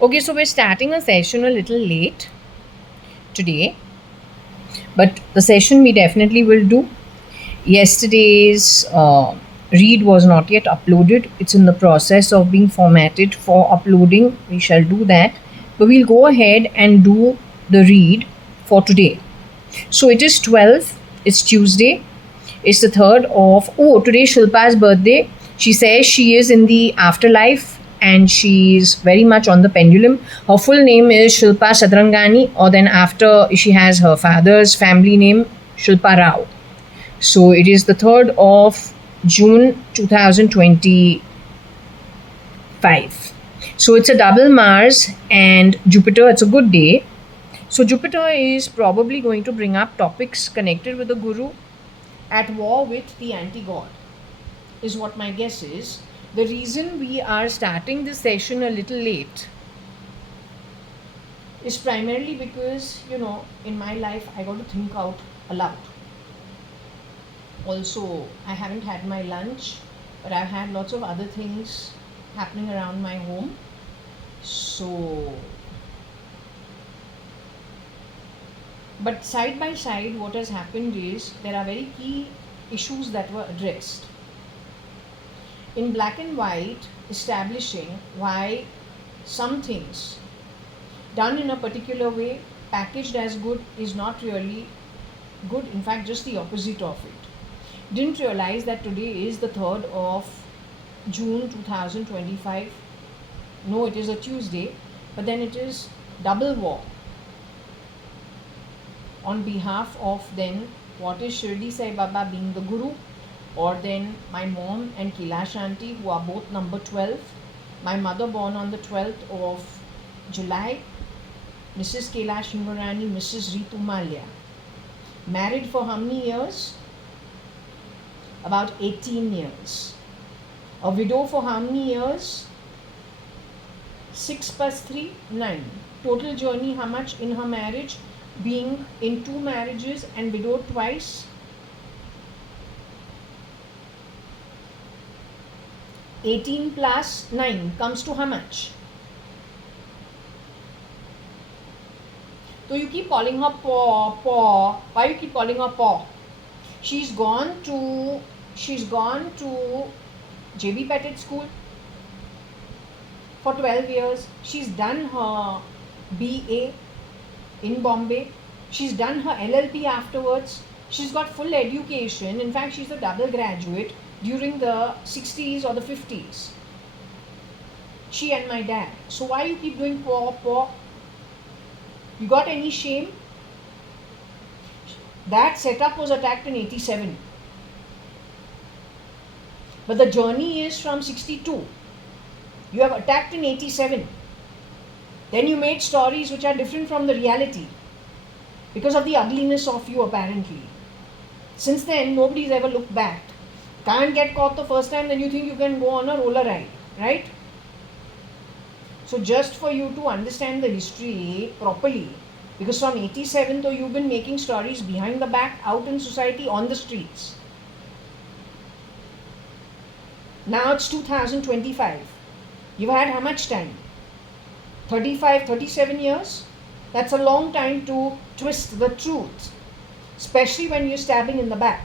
Okay, so we're starting a session a little late today, but the session we definitely will do. Yesterday's read was not yet uploaded, it's in the process of being formatted for uploading. We shall do that, but we'll go ahead and do the read for today. So it is 12, it's Tuesday, it's the 3rd of, oh, today's Shilpa's birthday. She says she is in the afterlife and she's very much on the pendulum. Her full name is Shilpa Sadrangani, or then after she has her father's family name, Shilpa Rao. So it is the 3rd of June 2025. So it's a double Mars and Jupiter. It's a good day. So Jupiter is probably going to bring up topics connected with the Guru at war with the anti-god, is what my guess is. The reason we are starting this session a little late is primarily because, in my life I got to think out aloud. Also, I haven't had my lunch, but I've had lots of other things happening around my home. So, but side by side, what has happened is there are very key issues that were addressed in black and white, establishing why some things done in a particular way, packaged as good, is not really good. In fact, just the opposite of it. Didn't realize that today is the 3rd of June 2025. No, it is a Tuesday, but then it is double war on behalf of then what is Shirdi Sai Baba being the Guru, or then my mom and Kailash Aunty, who are both number 12. My mother born on the 12th of July, Mrs. Kailash Himurani, Mrs. Ritu Malia. Married for how many years? About 18 years. A widow for how many years? 6 plus 3, 9. Total journey, how much in her marriage? Being in 2 marriages and widowed twice. 18 plus 9 comes to how much? So you keep calling her Paw. Why you keep calling her Paw? She's gone to JB Pettit School for 12 years. She's done her BA in Bombay. She's done her LLP afterwards. She's got full education. In fact, she's a double graduate during the 60s or the 50s. She and my dad. So why you keep doing Paw? You got any shame? That setup was attacked in 87. But the journey is from 62. You have attacked in 87. Then you made stories which are different from the reality because of the ugliness of you, apparently. Since then, nobody's ever looked back. Can't get caught the first time, then you think you can go on a roller ride, right? So just for you to understand the history properly, because from 87 though you've been making stories behind the back, out in society, on the streets. Now it's 2025. You've had how much time? 35, 37 years? That's a long time to twist the truth, especially when you're stabbing in the back.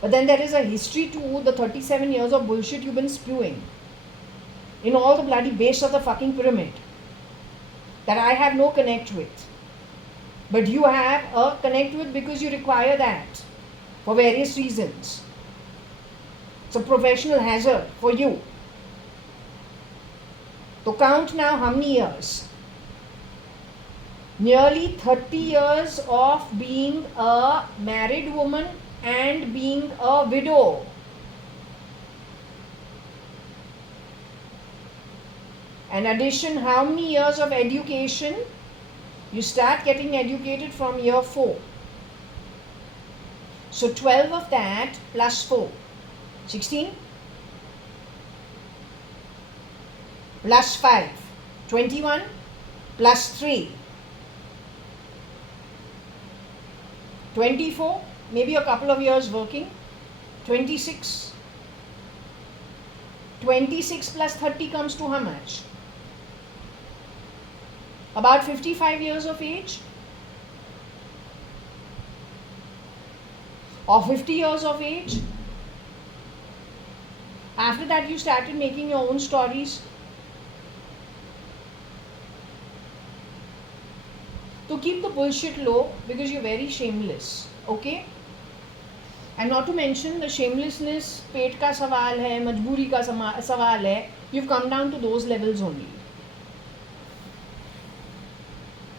But then there is a history to the 37 years of bullshit you've been spewing in all the bloody base of the fucking pyramid that I have no connect with. But you have a connect with because you require that for various reasons. It's a professional hazard for you. So count now how many years? Nearly 30 years of being a married woman and being a widow. In addition, how many years of education? You start getting educated from year 4. So 12 of that plus 4. 16 plus 5. 21 plus 3. 24, maybe a couple of years working. 26. 26 plus 30 comes to how much? About 55 years of age? Or 50 years of age? After that you started making your own stories. So keep the bullshit low because you're very shameless. Okay? And not to mention the shamelessness, पेट का सवाल है, मजबूरी का सवाल है. You've come down to those levels only.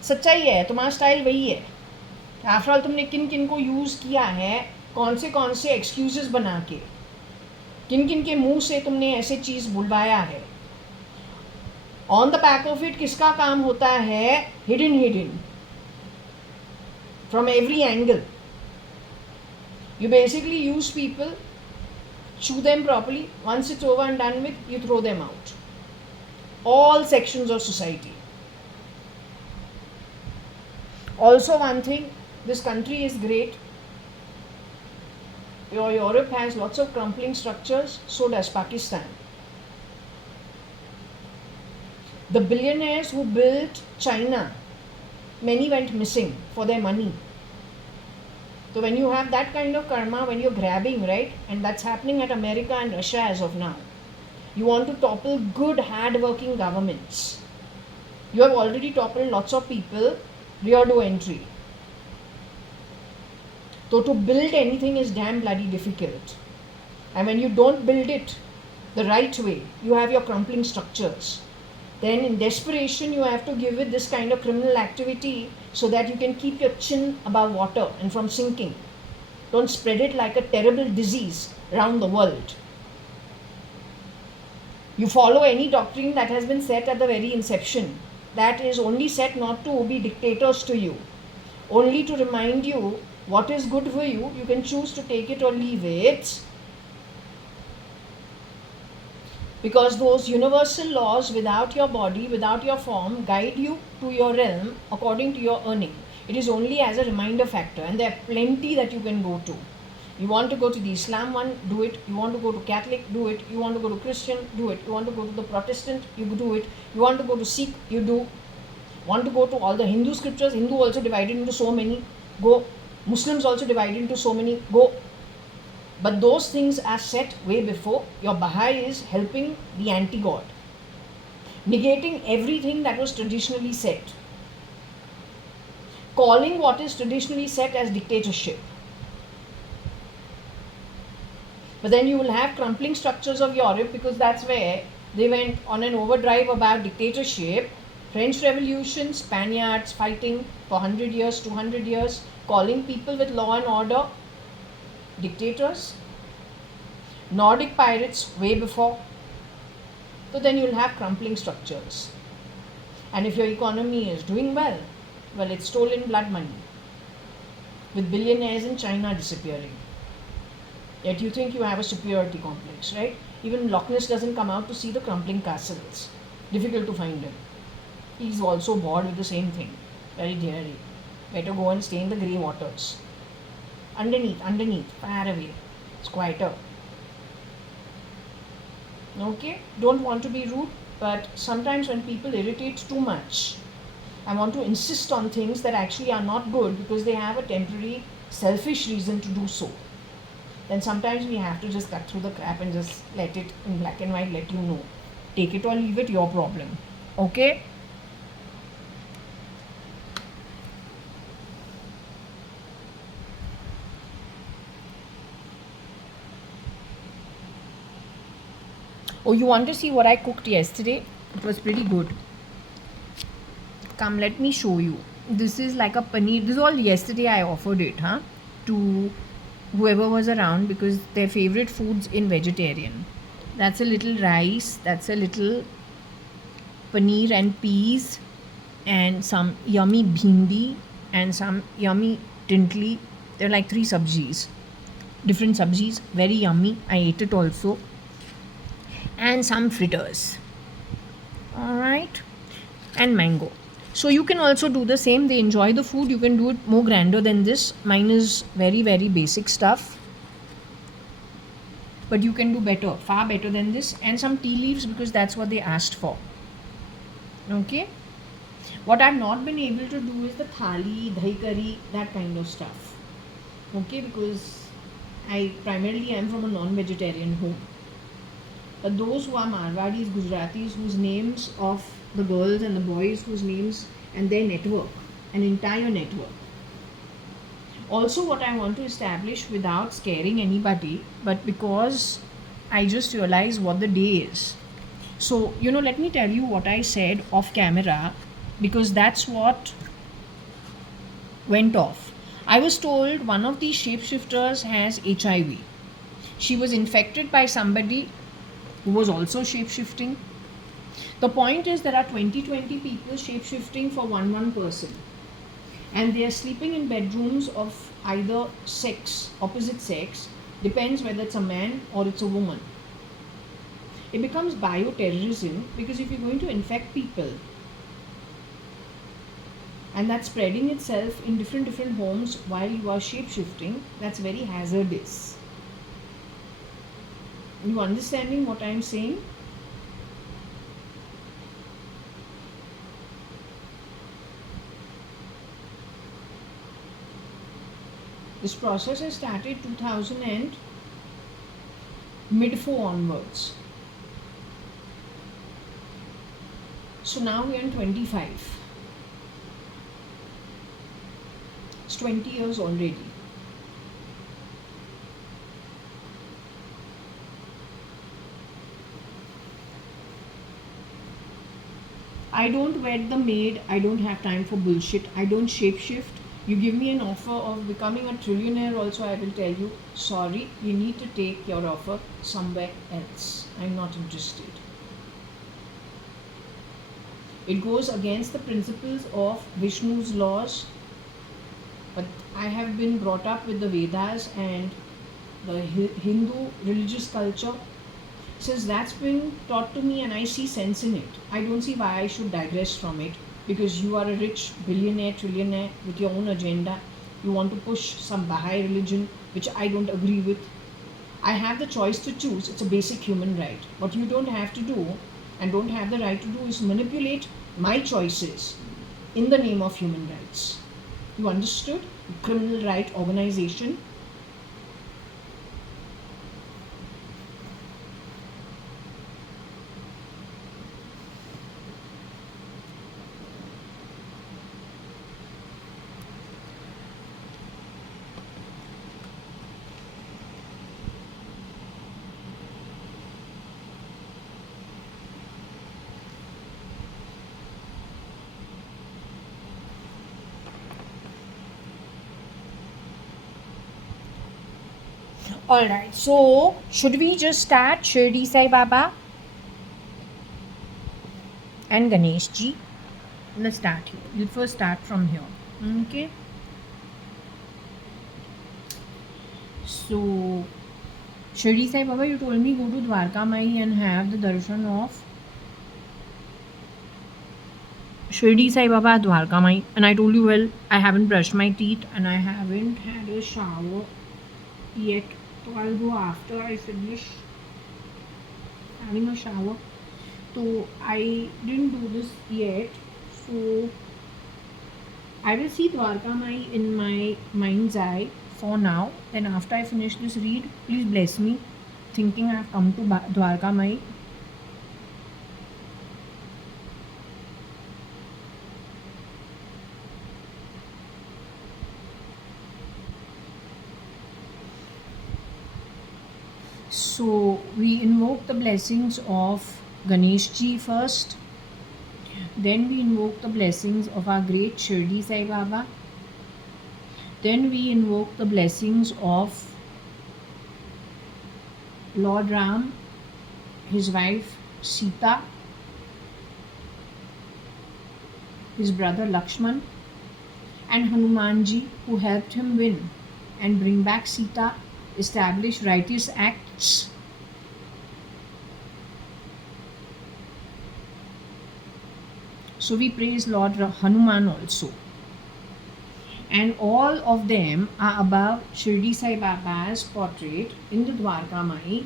सच्चाई है, तुम्हारा स्टाइल वही है. आफ्टर ऑल तुमने किन किन को यूज़ किया है, कौन से एक्सक्यूजेस बना के, किन किन के मुंह से तुमने ऐसे चीज़ बुलवाया है. On the back of it किसका काम होता है? Hidden from every angle. You basically use people, chew them properly. Once it's over and done with, you throw them out. All sections of society. Also one thing, this country is great. Europe has lots of crumbling structures, so does Pakistan. The billionaires who built China, many went missing for their money. So when you have that kind of karma, when you're grabbing, right, and that's happening at America and Russia as of now, you want to topple good, hard-working governments. You have already toppled lots of people, rear door entry. So to build anything is damn bloody difficult. And when you don't build it the right way, you have your crumbling structures. Then in desperation, you have to give it this kind of criminal activity so that you can keep your chin above water and from sinking. Don't spread it like a terrible disease around the world. You follow any doctrine that has been set at the very inception. That is only set not to be dictators to you, only to remind you what is good for you. You can choose to take it or leave it. Because those universal laws without your body, without your form, guide you to your realm according to your earning. It is only as a reminder factor, and there are plenty that you can go to. You want to go to the Islam one, do it. You want to go to Catholic, do it. You want to go to Christian, do it. You want to go to the Protestant, you do it. You want to go to Sikh, you do. Want to go to all the Hindu scriptures, Hindu also divided into so many, go. Muslims also divided into so many, go. But those things are set way before. Your Baha'i is helping the anti-God, negating everything that was traditionally set, calling what is traditionally set as dictatorship. But then you will have crumbling structures of Europe, because that's where they went on an overdrive about dictatorship. French Revolution, Spaniards fighting for 100 years, 200 years, calling people with law and order dictators. Nordic pirates way before. So then you'll have crumbling structures. And if your economy is doing well, it's stolen blood money, with billionaires in China disappearing. Yet you think you have a superiority complex, right? Even Loch Ness doesn't come out to see the crumbling castles. Difficult to find him. He's also bored with the same thing. Very daring. Better go and stay in the grey waters. Underneath, far away. It's quieter. Okay? Don't want to be rude, but sometimes when people irritate too much, I want to insist on things that actually are not good because they have a temporary selfish reason to do so. Then sometimes we have to just cut through the crap and just let it in black and white, let you know. Take it or leave it, your problem. Okay? Oh, you want to see what I cooked yesterday? It was pretty good. Come, let me show you. This is like a paneer. This is all yesterday I offered it, to whoever was around, because their favorite foods in vegetarian. That's a little rice. That's a little paneer and peas, and some yummy bhindi and some yummy tintli. They're like 3 sabjis. Different sabjis. Very yummy. I ate it also. And some fritters. Alright. And mango. So you can also do the same. They enjoy the food. You can do it more grander than this. Mine is very, very basic stuff. but you can do better, far better than this, and some tea leaves because that's what they asked for. Okay, what I've not been able to do is the thali, dahi curry, that kind of stuff. Okay, because I primarily am from a non-vegetarian home. But those who are Marwadis, Gujaratis, whose names of the girls and the boys, whose names and their network, an entire network. Also, what I want to establish without scaring anybody, but because I just realized what the day is. So, let me tell you what I said off camera, because that's what went off. I was told one of these shapeshifters has HIV. She was infected by somebody who was also shapeshifting. The point is there are 20 people shapeshifting for one person, and they are sleeping in bedrooms of either sex, opposite sex, depends whether it's a man or it's a woman. It becomes bioterrorism, because if you're going to infect people and that's spreading itself in different homes while you are shapeshifting, that's very hazardous. You understanding what I'm saying? This process has started 2000 and mid-4 onwards. So now we are in 25. It's 20 years already. I don't wed the maid. I don't have time for bullshit. I don't shapeshift. You give me an offer of becoming a trillionaire also, I will tell you, sorry, you need to take your offer somewhere else. I'm not interested. It goes against the principles of Vishnu's laws, but I have been brought up with the Vedas and the Hindu religious culture. Since that's been taught to me and I see sense in it, I don't see why I should digress from it, because you are a rich billionaire, trillionaire with your own agenda. You want to push some Baha'i religion, which I don't agree with. I have the choice to choose. It's a basic human right. What you don't have to do and don't have the right to do is manipulate my choices in the name of human rights. You understood? Criminal right organization. Alright, so should we just start Shirdi Sai Baba and Ganesh Ji? Let's start here. We'll first start from here. Okay. So, Shirdi Sai Baba, you told me go to Dwarka Mai and have the darshan of Shirdi Sai Baba at Dwarka Mai. And I told you, well, I haven't brushed my teeth and I haven't had a shower yet. So I'll go after I finish having a shower. So I didn't do this yet. So I will see Dwarka Mai in my mind's eye for now. Then after I finish this read, please bless me, thinking I have come to Dwarka Mai. So we invoke the blessings of Ganesh Ji first. Then we invoke the blessings of our great Shirdi Sai Baba. Then we invoke the blessings of Lord Ram, his wife Sita, his brother Lakshman, and Hanumanji, who helped him win and bring back Sita, establish righteous acts. So we praise Lord Hanuman also. And all of them are above Shirdi Sai Baba's portrait in the Dwarka Mai,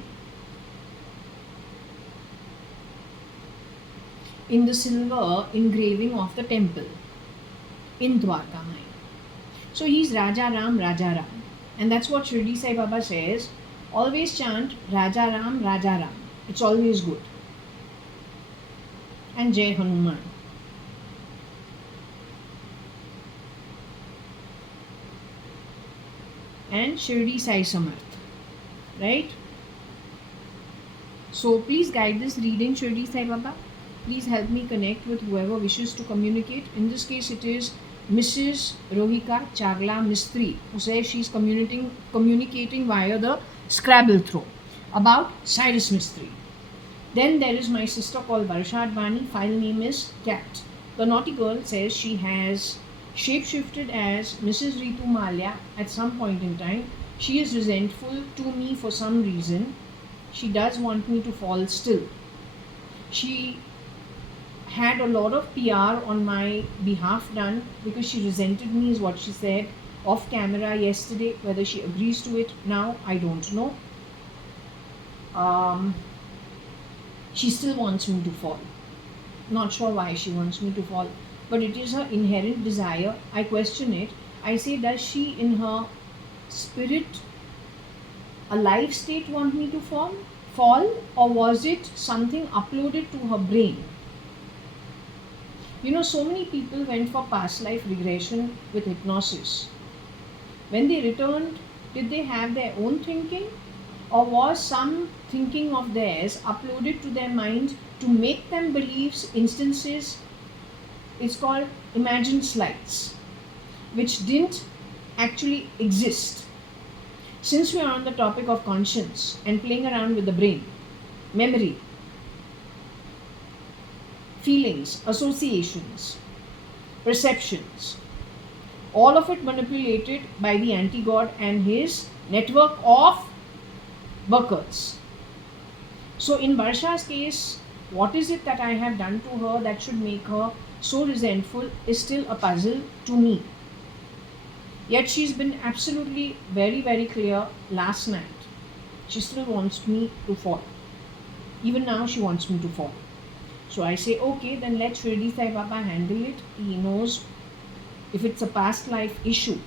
in the silver engraving of the temple in Dwarka mine. So he's Raja Ram, Raja Ram. And that's what Shirdi Sai Baba says. Always chant Raja Ram, Raja Ram. It's always good. And Jai Hanuman. And Shirdi Sai Samarth. Right? So please guide this reading, Shirdi Sai Baba. Please help me connect with whoever wishes to communicate. In this case, it is Mrs. Rohika Chagla Mistri, who says she's communicating via the Scrabble throw about Cyrus Mistri. Then there is my sister called JAYA.ADVANI. File name is Cat. The naughty girl says she has shapeshifted as Mrs. Ritu Malia at some point in time. She is resentful to me for some reason. She does want me to fall still. She had a lot of PR on my behalf done because she resented me, is what she said off camera yesterday. Whether she agrees to it now, I don't know. She still wants me to fall. Not sure why she wants me to fall, but it is her inherent desire. I question it. I say, does she in her spirit, alive state, want me to fall, or was it something uploaded to her brain? You know, so many people went for past life regression with hypnosis. When they returned, did they have their own thinking, or was some thinking of theirs uploaded to their mind to make them believe instances? It's called imagined slides, which didn't actually exist. Since we are on the topic of conscience and playing around with the brain, memory, feelings, associations, perceptions, all of it manipulated by the anti-god and his network of workers. So in Barsha's case, what is it that I have done to her that should make her so resentful is still a puzzle to me. Yet she's been absolutely very, very clear last night. She still wants me to fall. Even now she wants me to fall. So I say, okay, then let Shirdi Sai Baba handle it. He knows if it's a past life issue.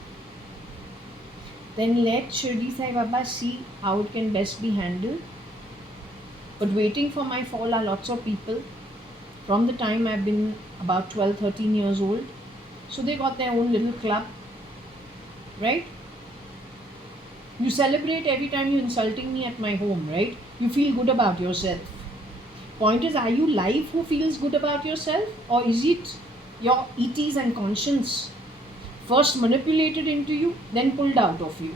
Then let Shirdi Sai Baba see how it can best be handled. But waiting for my fall are lots of people. From the time I've been about 12, 13 years old. So they got their own little club. Right? You celebrate every time you're insulting me at my home, right? You feel good about yourself. Point is, are you live who feels good about yourself, or is it your ETs and conscience first manipulated into you, then pulled out of you?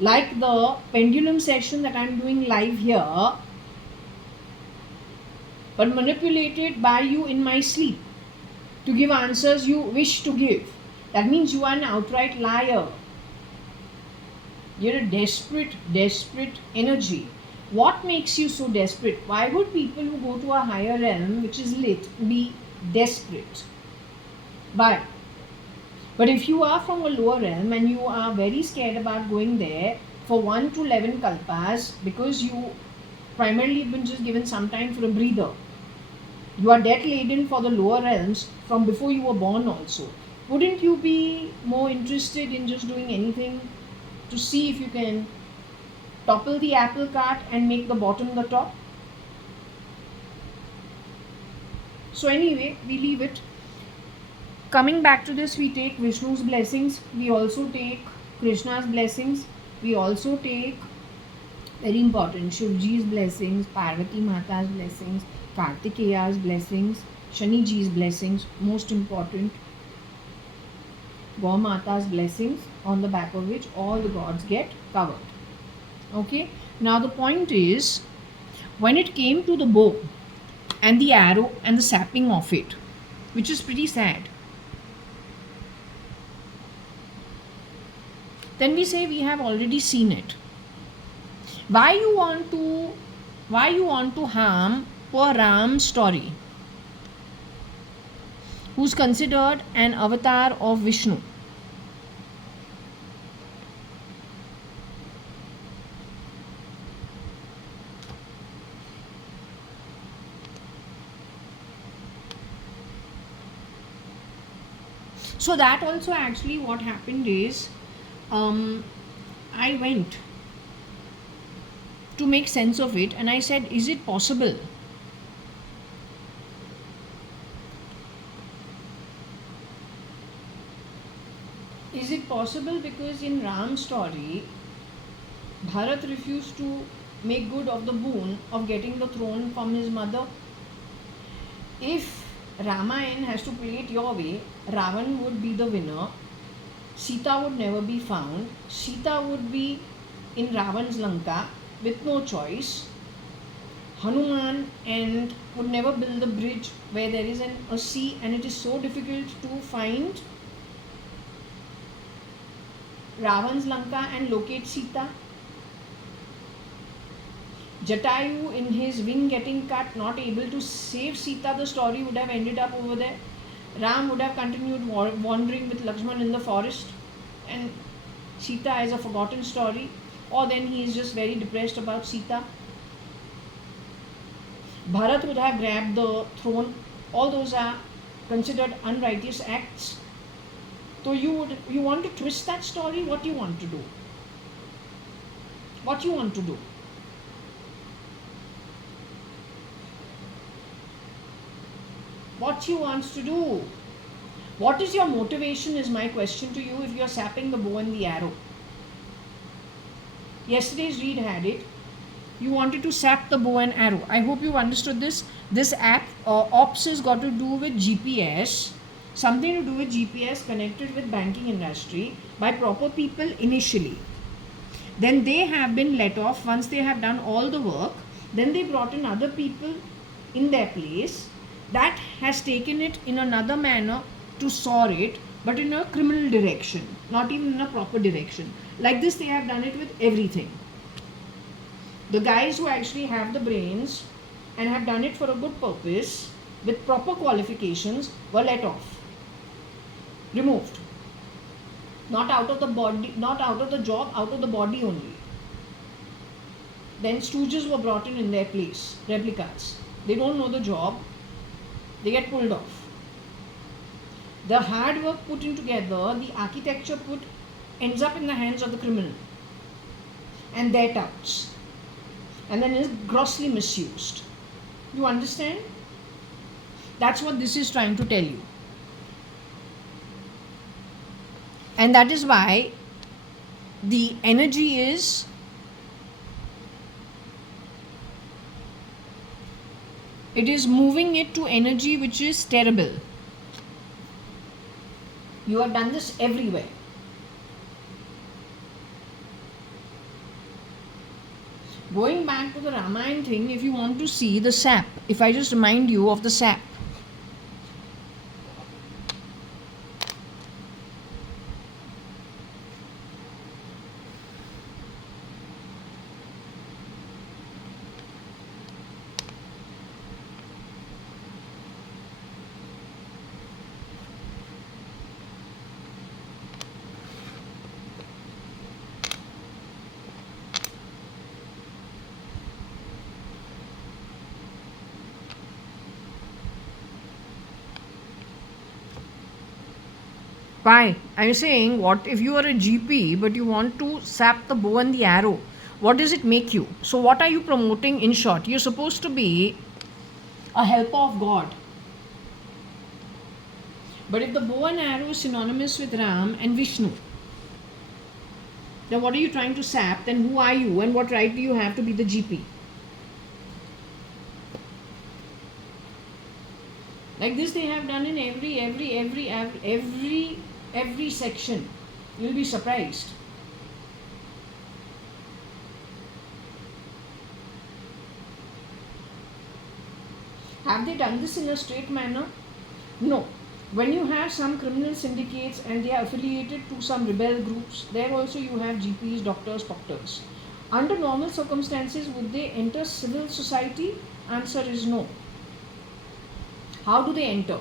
Like the pendulum session that I'm doing live here, but manipulated by you in my sleep to give answers you wish to give. That means you are an outright liar. You're a desperate energy. What makes you so desperate? Why would people who go to a higher realm, which is lit, be desperate? Why? But if you are from a lower realm and you are very scared about going there for 1 to 11 kalpas because you primarily have been just given some time for a breather, you are debt laden for the lower realms from before you were born also. Wouldn't you be more interested in just doing anything to see if you can topple the apple cart and make the bottom the top? So anyway, we leave it. Coming back to this, we take Vishnu's blessings. We also take Krishna's blessings. We also take, very important, Shivji's blessings, Parvati Mata's blessings, Kartikeya's blessings, Shani Ji's blessings, most important, Gaur Mata's blessings, on the back of which all the gods get covered. Okay, now the point is, when it came to the bow and the arrow and the sapping of it, which is pretty sad, then we say we have already seen it. Why you want to harm poor Ram's story, who's considered an avatar of Vishnu? So that also actually what happened is, I went to make sense of it and I said, is it possible? Is it possible? Because in Ram's story, Bharat refused to make good of the boon of getting the throne from his mother. If Ramayan has to play it your way, Ravan would be the winner. Sita would never be found. Sita would be in Ravan's Lanka with no choice. Hanuman and would never build a bridge where there is a sea, and it is so difficult to find Ravan's Lanka and locate Sita. Jatayu in his wing getting cut, not able to save Sita, the story would have ended up over there. Ram would have continued wandering with Lakshman in the forest, and Sita is a forgotten story, or then he is just very depressed about Sita. Bharat would have grabbed the throne. All those are considered unrighteous acts. So you want to twist that story? What do you want to do? What you want to do? What you want to do? What is your motivation is my question to you if you are sapping the bow and the arrow. Yesterday's read had it. You wanted to sap the bow and arrow. I hope you understood this. This app, ops, has got to do with GPS. Something to do with GPS connected with banking industry by proper people initially. Then they have been let off once they have done all the work. Then they brought in other people in their place. That has taken it in another manner to soar it, but in a criminal direction, not even in a proper direction. Like this, they have done it with everything. The guys who actually have the brains and have done it for a good purpose with proper qualifications were let off, removed. Not out of the body, not out of the job, out of the body only. Then stooges were brought in their place, replicas. They don't know the job, they get pulled off. The hard work put in together, the architecture ends up in the hands of the criminal and their touts, and then is grossly misused. You understand? That's what this is trying to tell you. And that is why the energy is moving it to energy which is terrible. You have done this everywhere. Going back to the Ramayana thing, if you want to see the sap, if I just remind you of the sap. Why? I'm saying, what if you are a GP but you want to sap the bow and the arrow? What does it make you? So, what are you promoting in short? You're supposed to be a helper of God. But if the bow and arrow is synonymous with Ram and Vishnu, then what are you trying to sap? Then who are you and what right do you have to be the GP? Like this they have done in every section. You'll be surprised. Have they done this in a straight manner? No. When you have some criminal syndicates and they are affiliated to some rebel groups, there also you have GPs, doctors, proctors. Under normal circumstances, would they enter civil society? Answer is no. How do they enter?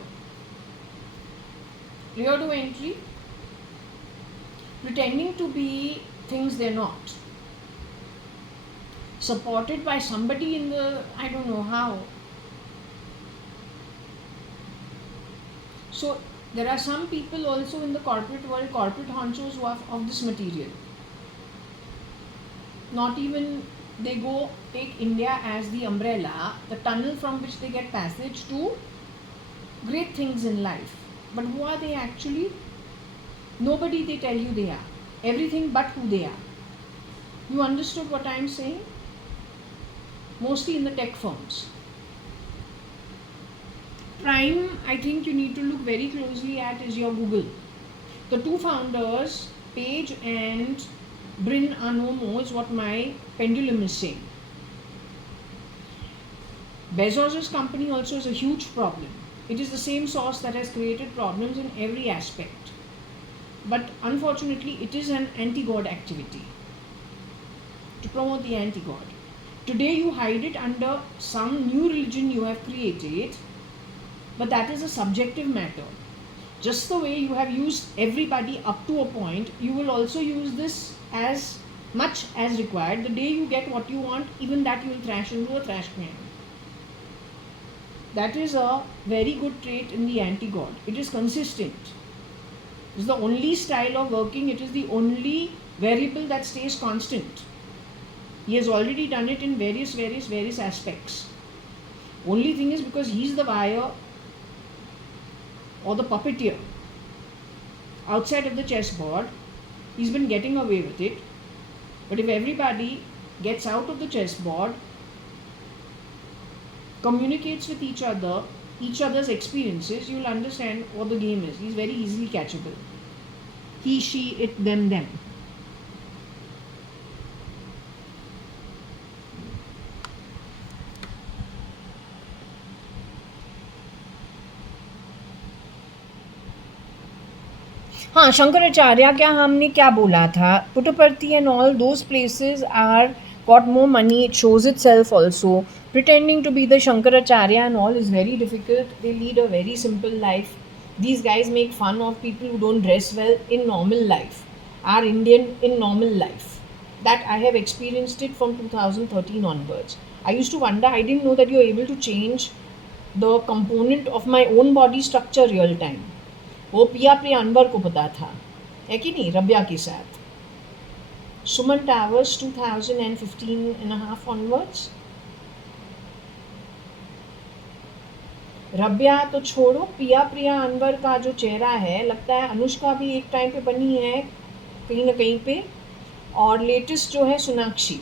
Rear door entry, pretending to be things they're not. Supported by somebody in the, I don't know how. So There are some people also in the corporate world, corporate honchos, who are of this material. Not even they go take India as the umbrella, the tunnel from which they get passage to great things in life. But who are they actually? Nobody they tell you they are. Everything but who they are. You understood what I am saying? Mostly in the tech firms. Prime, I think you need to look very closely at is your Google. The two founders, Page and Bryn Anomo, is what my pendulum is saying. Bezos's company also is a huge problem. It is the same sauce that has created problems in every aspect. But unfortunately, it is an anti-God activity to promote the anti-God. Today you hide it under some new religion you have created, but that is a subjective matter. Just the way you have used everybody up to a point, you will also use this as much as required. The day you get what you want, even that you will thrash into a trash can. That is a very good trait in the anti-God. It is consistent. It is the only style of working. It is the only variable that stays constant. He has already done it in various aspects. Only thing is, because he is the wire or the puppeteer outside of the chessboard, he's been getting away with it. But if everybody gets out of the chessboard, communicates with each other's experiences, you will understand what the game is. He's very easily catchable. He, she, it, them. हाँ, शंकराचार्य क्या हमने क्या बोला था? Puttaparthi and all those places are got more money. It shows itself also. Pretending to be the Shankaracharya and all is very difficult. They lead a very simple life. These guys make fun of people who don't dress well in normal life. Are Indian in normal life. That I have experienced it from 2013 onwards. I used to wonder, I didn't know that you're able to change the component of my own body structure real time. वो पिया प्रिया अनवर को पता था, है कि नहीं, रब्या के साथ. Suman towers 2015 and a half onwards. Rabya तो छोड़ो, पिया प्रिया अनवर का जो चेहरा है, लगता है अनुष्का भी एक टाइम पे बनी है कहीं ना कहीं पे. और लेटेस्ट जो है सोनाक्षी,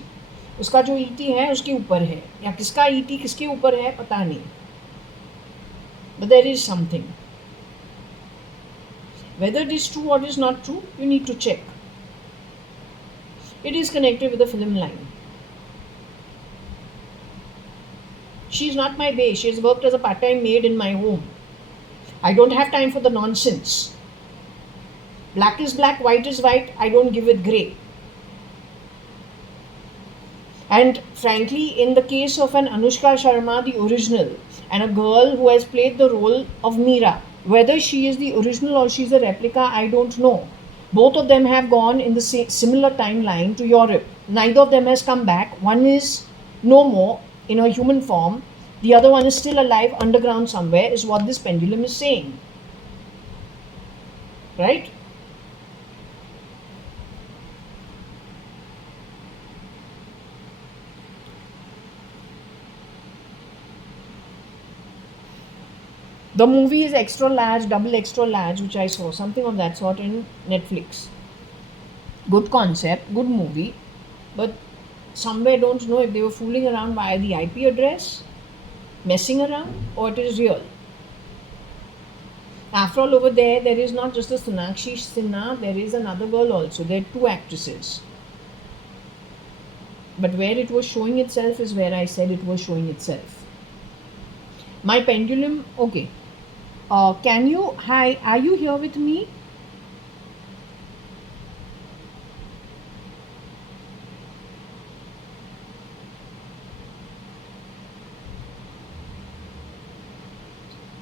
उसका जो ईटी है उसके ऊपर है, या किसका ईटी किसके ऊपर है पता नहीं. But there is something. Whether it is true or it is not true, you need to check. It is connected with the film line. She is not my bae. She has worked as a part-time maid in my home. I don't have time for the nonsense. Black is black, white is white. I don't give it grey. And frankly, in the case of an Anushka Sharma, the original, and a girl who has played the role of Meera, whether she is the original or she is a replica, I don't know. Both of them have gone in the similar timeline to Europe. Neither of them has come back. One is no more in a human form. The other one is still alive underground somewhere, is what this pendulum is saying. Right? The movie is extra large, double extra large, which I saw, something of that sort in Netflix. Good concept, good movie, but somewhere don't know if they were fooling around via the IP address, messing around, or it is real. After all, over there is not just a Sonakshi Sinha, there is another girl also. There are two actresses. But where it was showing itself is where I said it was showing itself. My pendulum, okay. Can you, hi, are you here with me?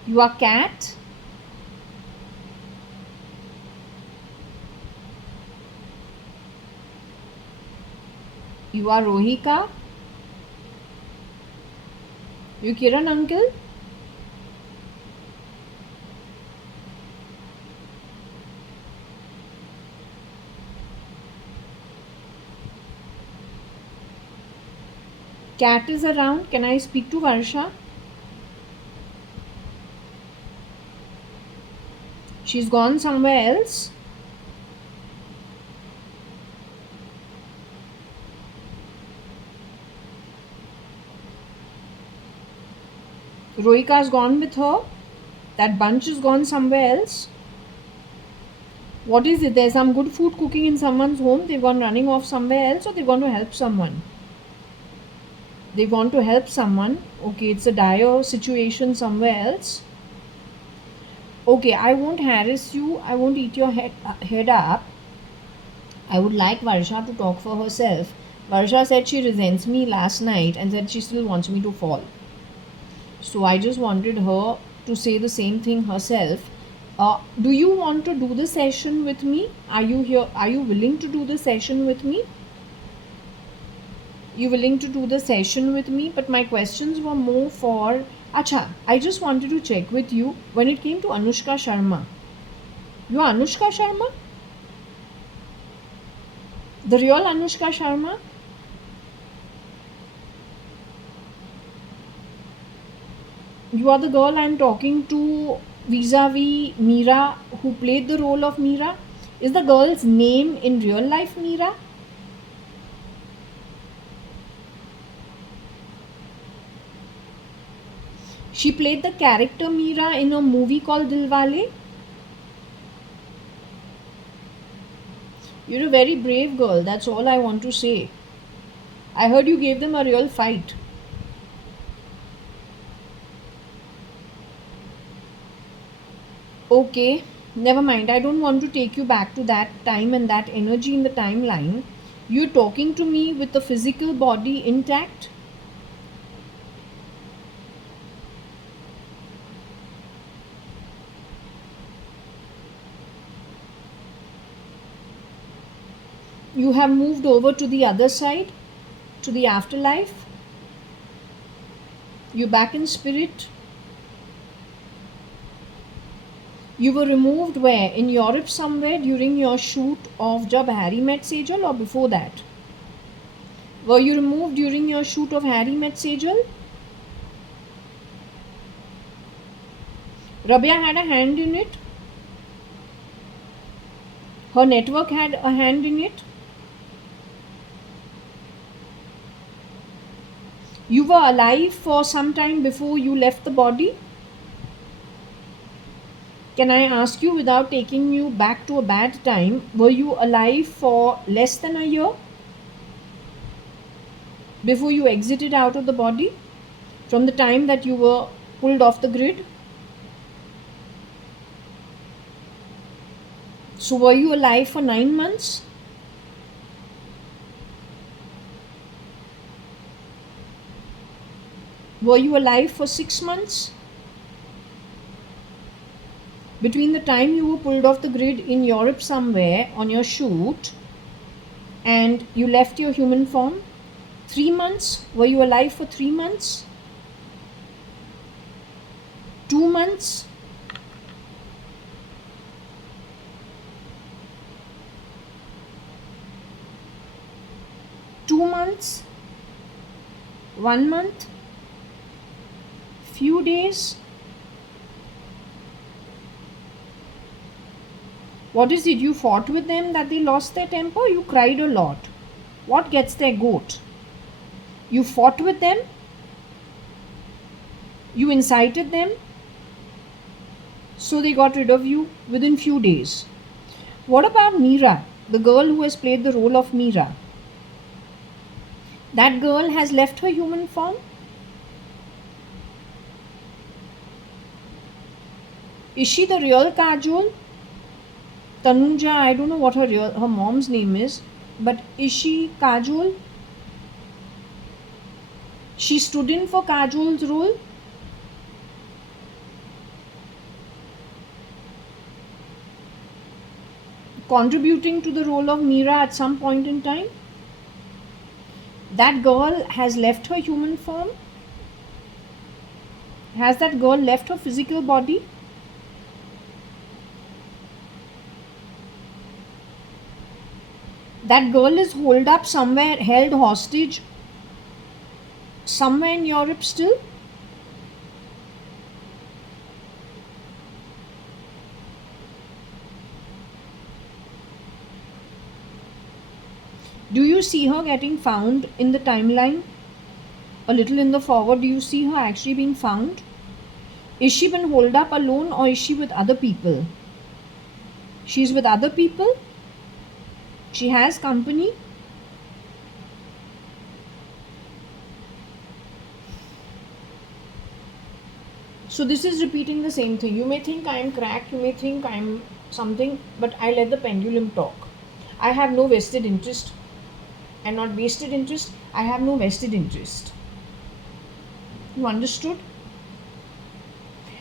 You are cat? You are Rohika? You Kiran uncle? Cat is around. Can I speak to Varsha? She's gone somewhere else. Rohika's gone with her. That bunch is gone somewhere else. What is it? There's some good food cooking in someone's home. They've gone running off somewhere else, or they've gone to help someone. They want to help someone. Okay, it's a dire situation somewhere else. Okay, I won't harass you. I won't eat your head up. I would like Varsha to talk for herself. Varsha said she resents me last night and said she still wants me to fall. So I just wanted her to say the same thing herself. Do you want to do the session with me? Are you here? Are you willing to do the session with me? You willing to do the session with me? But my questions were more for Acha. I just wanted to check with you when it came to Anushka Sharma. You are Anushka Sharma? The real Anushka Sharma? You are the girl I'm talking to vis-a-vis Meera, who played the role of Meera? Is the girl's name in real life Meera? She played the character Meera in a movie called Dilwale. You're a very brave girl, that's all I want to say. I heard you gave them a real fight. Okay, never mind. I don't want to take you back to that time and that energy in the timeline. You're talking to me with the physical body intact. You have moved over to the other side, to the afterlife. You're back in spirit. You were removed where? In Europe somewhere during your shoot of Jab Harry Met Sejal, or before that? Were you removed during your shoot of Harry Met Sejal? Rabia had a hand in it. Her network had a hand in it. You were alive for some time before you left the body. Can I ask you, without taking you back to a bad time, were you alive for less than a year before you exited out of the body, from the time that you were pulled off the grid? So were you alive for 9 months? Were you alive for 6 months? Between the time you were pulled off the grid in Europe somewhere on your shoot and you left your human form, 3 months? Were you alive for 3 months? 2 months? Months? 1 month? Few days? What is it? You fought with them that they lost their temper? You cried a lot. What gets their goat? You fought with them? You incited them? So they got rid of you within few days. What about Meera, the girl who has played the role of Meera? That girl has left her human form. Is she the real Kajol? Tanuja, I don't know what her mom's name is, but is she Kajol? She stood in for Kajol's role. Contributing to the role of Meera at some point in time. That girl has left her human form. Has that girl left her physical body? That girl is holed up somewhere, held hostage somewhere in Europe still? Do you see her getting found in the timeline? A little in the forward, do you see her actually being found? Is she been holed up alone, or is she with other people? She's with other people? She has company? So this is repeating the same thing. You may think I am crack, you may think I am something, but I let the pendulum talk. I have no vested interest, and not wasted interest. I have no vested interest. You understood?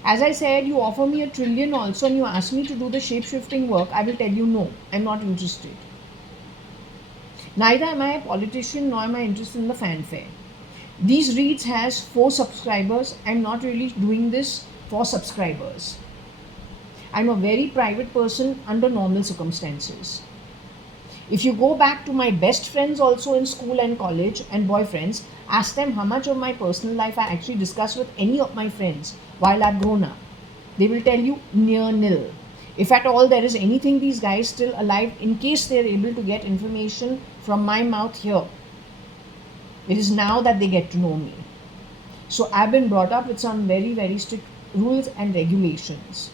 As I said, you offer me $1 trillion also and you ask me to do the shape-shifting work, I will tell you no, I'm not interested. Neither am I a politician nor am I interested in the fanfare. These reads has 4 subscribers. I'm not really doing this for subscribers. I'm a very private person under normal circumstances. If you go back to my best friends also in school and college and boyfriends, ask them how much of my personal life I actually discuss with any of my friends while I've grown up. They will tell you near nil. If at all there is anything these guys still alive, in case they're able to get information from my mouth here, it is now that they get to know me. So I've been brought up with some very, very strict rules and regulations.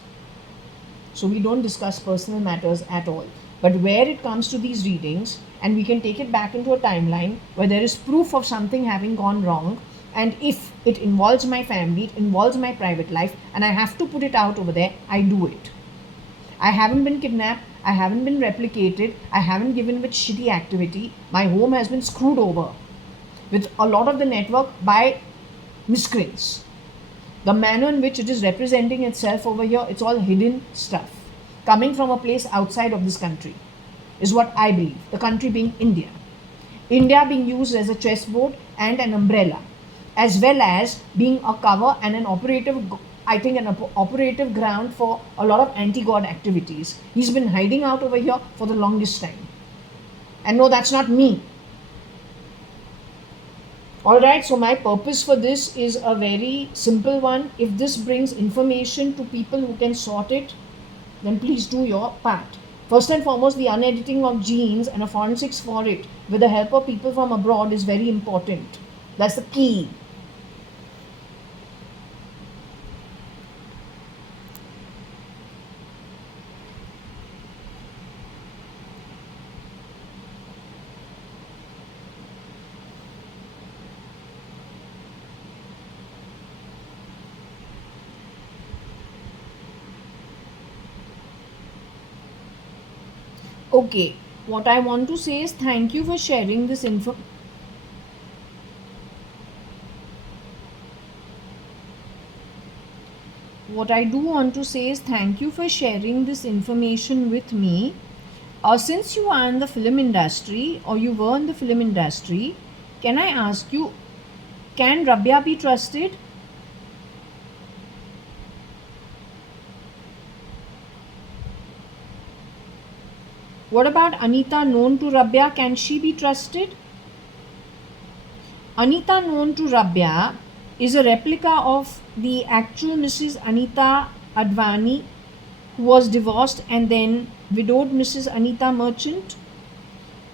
So we don't discuss personal matters at all. But where it comes to these readings, and we can take it back into a timeline where there is proof of something having gone wrong, and if it involves my family, it involves my private life, and I have to put it out over there, I do it. I haven't been kidnapped, I haven't been replicated, I haven't given with shitty activity. My home has been screwed over with a lot of the network by miscreants. The manner in which it is representing itself over here, it's all hidden stuff coming from a place outside of this country, is what I believe. The country being India. India being used as a chessboard and an umbrella, as well as being a cover and an operative ground for a lot of anti-God activities. He's been hiding out over here for the longest time. And no, that's not me. Alright, so my purpose for this is a very simple one. If this brings information to people who can sort it, then please do your part. First and foremost, the unediting of genes and a forensics for it with the help of people from abroad is very important. That's the key. Okay, what I want to say is thank you for sharing this info. What I do want to say is thank you for sharing this information with me. Since you are in the film industry, or you were in the film industry, can I ask you, can Rabia be trusted? What about Anita, known to Rabia? Can she be trusted? Anita, known to Rabia, is a replica of the actual Mrs. Anita Advani, who was divorced and then widowed Mrs. Anita Merchant,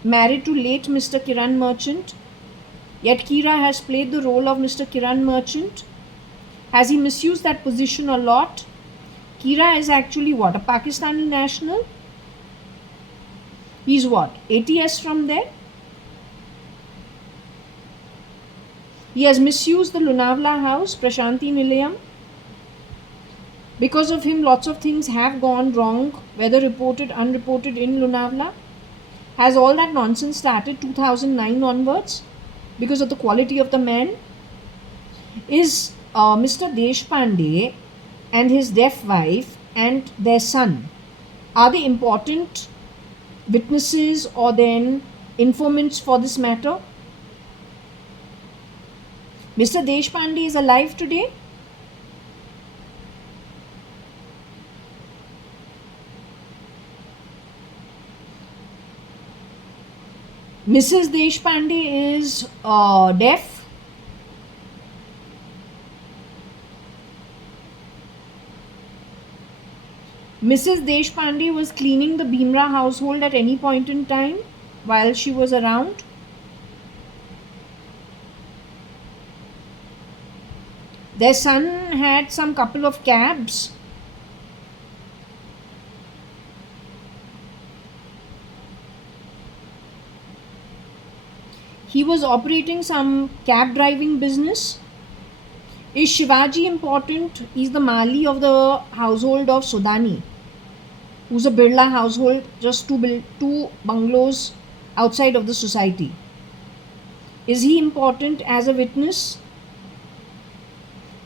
married to late Mr. Kiran Merchant. Yet Kira has played the role of Mr. Kiran Merchant. Has he misused that position a lot? Kira is actually what? A Pakistani national? He's what? ATS from there? He has misused the Lonavala house, Prashanti Nilayam. Because of him, lots of things have gone wrong, whether reported, unreported in Lonavala. Has all that nonsense started 2009 onwards because of the quality of the man? Is Mr. Deshpande and his deaf wife and their son, are they important witnesses or then informants for this matter? Mr. Deshpande is alive today. Mrs. Deshpande is deaf. Mrs. Deshpande was cleaning the Bhimra household at any point in time while she was around. Their son had some couple of cabs. He was operating some cab driving business. Is Shivaji important? He's the Mali of the household of Sudani, who's a Birla household, just two bungalows outside of the society. Is he important as a witness?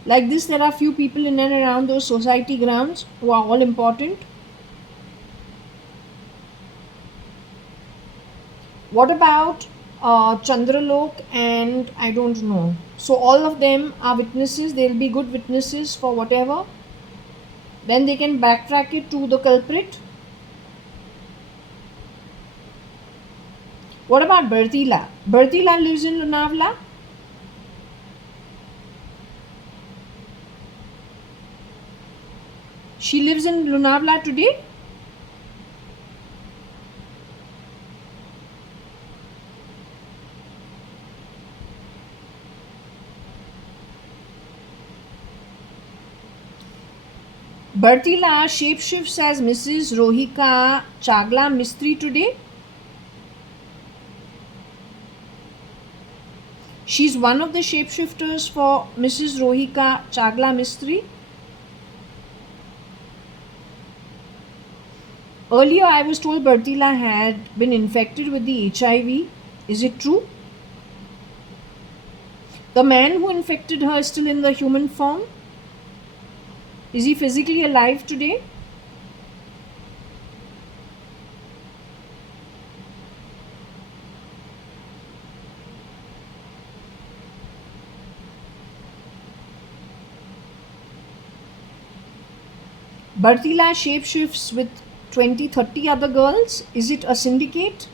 Like this, there are few people in and around those society grounds who are all important. What about Chandralok and I don't know. So all of them are witnesses. They'll be good witnesses for whatever. Then they can backtrack it to the culprit. What about Bertila? Bertila lives in Lunavla. She lives in Lunavla today. Bertila shapeshifts as Mrs. Rohika Chagla Mistry today. She's one of the shapeshifters for Mrs. Rohika Chagla Mistry. Earlier, I was told Bertila had been infected with the HIV. Is it true? The man who infected her is still in the human form. Is he physically alive today? Bertila shapeshifts with 20-30 other girls. Is it a syndicate?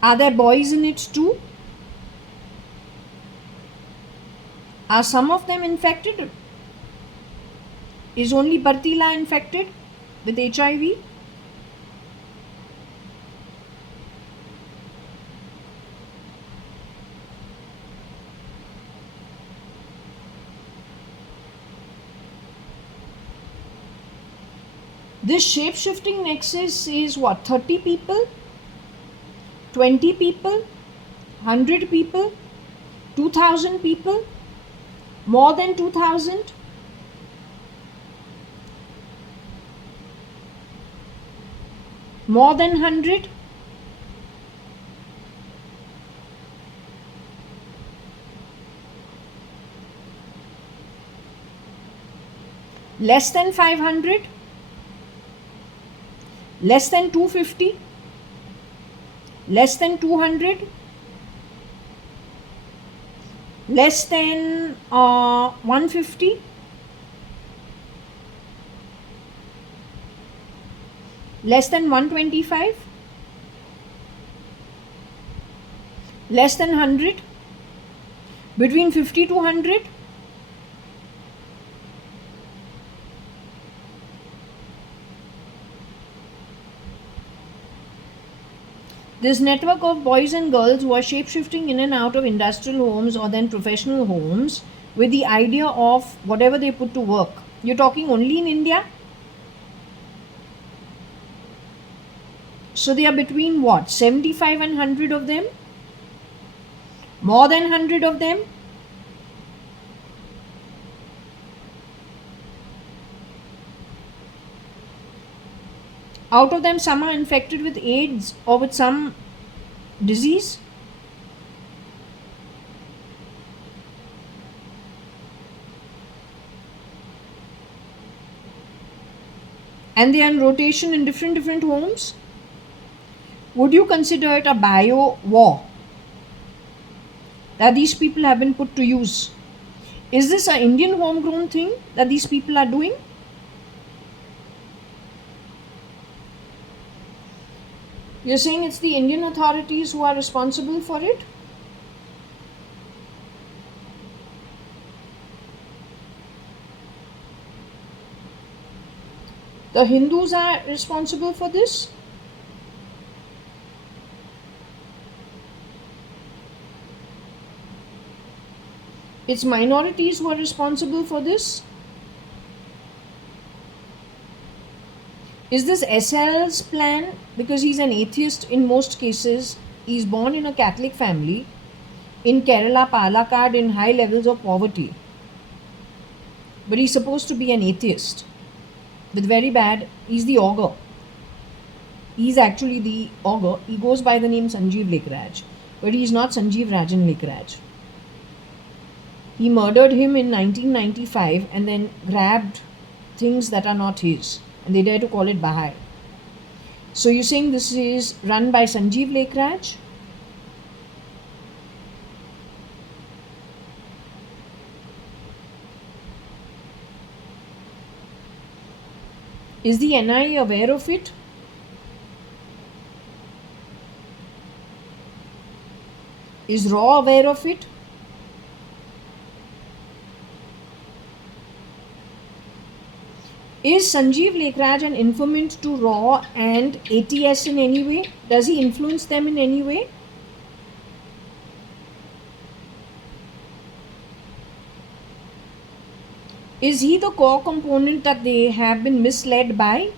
Are there boys in it too? Are some of them infected? Is only Bertila infected with HIV? This shape-shifting nexus is what? 30 people? 20 people? 100 people? 2,000 people? More than 2,000? More than 100? Less than 500? Less than 250? Less than 200? Less than 150? Less than 125? Less than 100? Between 50 to 100? This network of boys and girls who are shape-shifting in and out of industrial homes or then professional homes with the idea of whatever they put to work. You're talking only in India? So they are between what? 75 and 100 of them? More than 100 of them? Out of them, some are infected with AIDS or with some disease. And they are in rotation in different homes. Would you consider it a bio war that these people have been put to use? Is this an Indian homegrown thing that these people are doing? You're saying it's the Indian authorities who are responsible for it? The Hindus are responsible for this. It's minorities who are responsible for this. Is this SL's plan? Because he's an atheist in most cases. He's born in a Catholic family in Kerala, Palakkad, in high levels of poverty. But he's supposed to be an atheist. With very bad, he's the ogre. He's actually the ogre. He goes by the name Sanjeev Lekraj. But he's not Sanjeev Rajan Lekraj. He murdered him in 1995 and then grabbed things that are not his. And they dare to call it Bahai. So you're saying this is run by Sanjeev Lekraj? Is the NIA aware of it? Is RAW aware of it? Is Sanjeev Lekraj an informant to RAW and ATS in any way? Does he influence them in any way? Is he the core component that they have been misled by?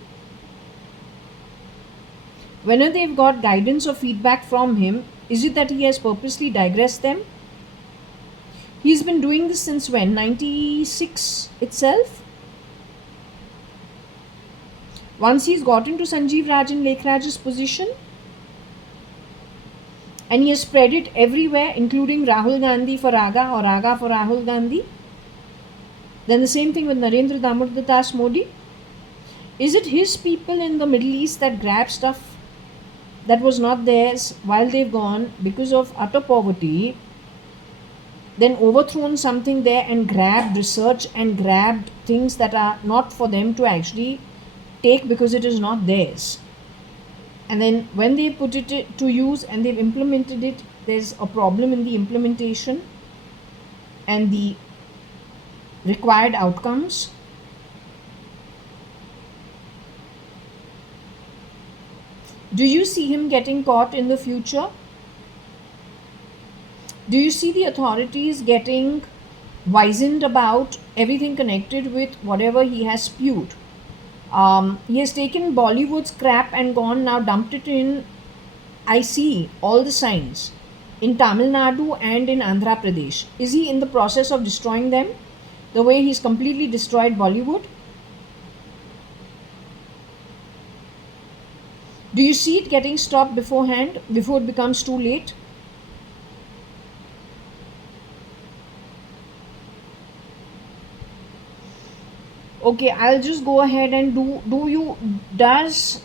Whenever they've got guidance or feedback from him, is it that he has purposely digressed them? He's been doing this since when? 96 itself? Once he's got into Sanjeev Rajan Lekraj's position, and he has spread it everywhere, including Rahul Gandhi for Raga or Raga for Rahul Gandhi. Then the same thing with Narendra Damodar Das Modi. Is it his people in the Middle East that grab stuff that was not theirs while they've gone because of utter poverty, then overthrown something there and grabbed research and grabbed things that are not for them to actually take because it is not theirs? And then when they put it to use and they've implemented it, there's a problem in the implementation and the required outcomes. Do you see him getting caught in the future? Do you see the authorities getting wizened about everything connected with whatever he has spewed? He has taken Bollywood's crap and gone now dumped it in, I see all the signs, in Tamil Nadu and in Andhra Pradesh. Is he in the process of destroying them the way he's completely destroyed Bollywood? Do you see it getting stopped beforehand, before it becomes too late? Okay, I'll just go ahead and does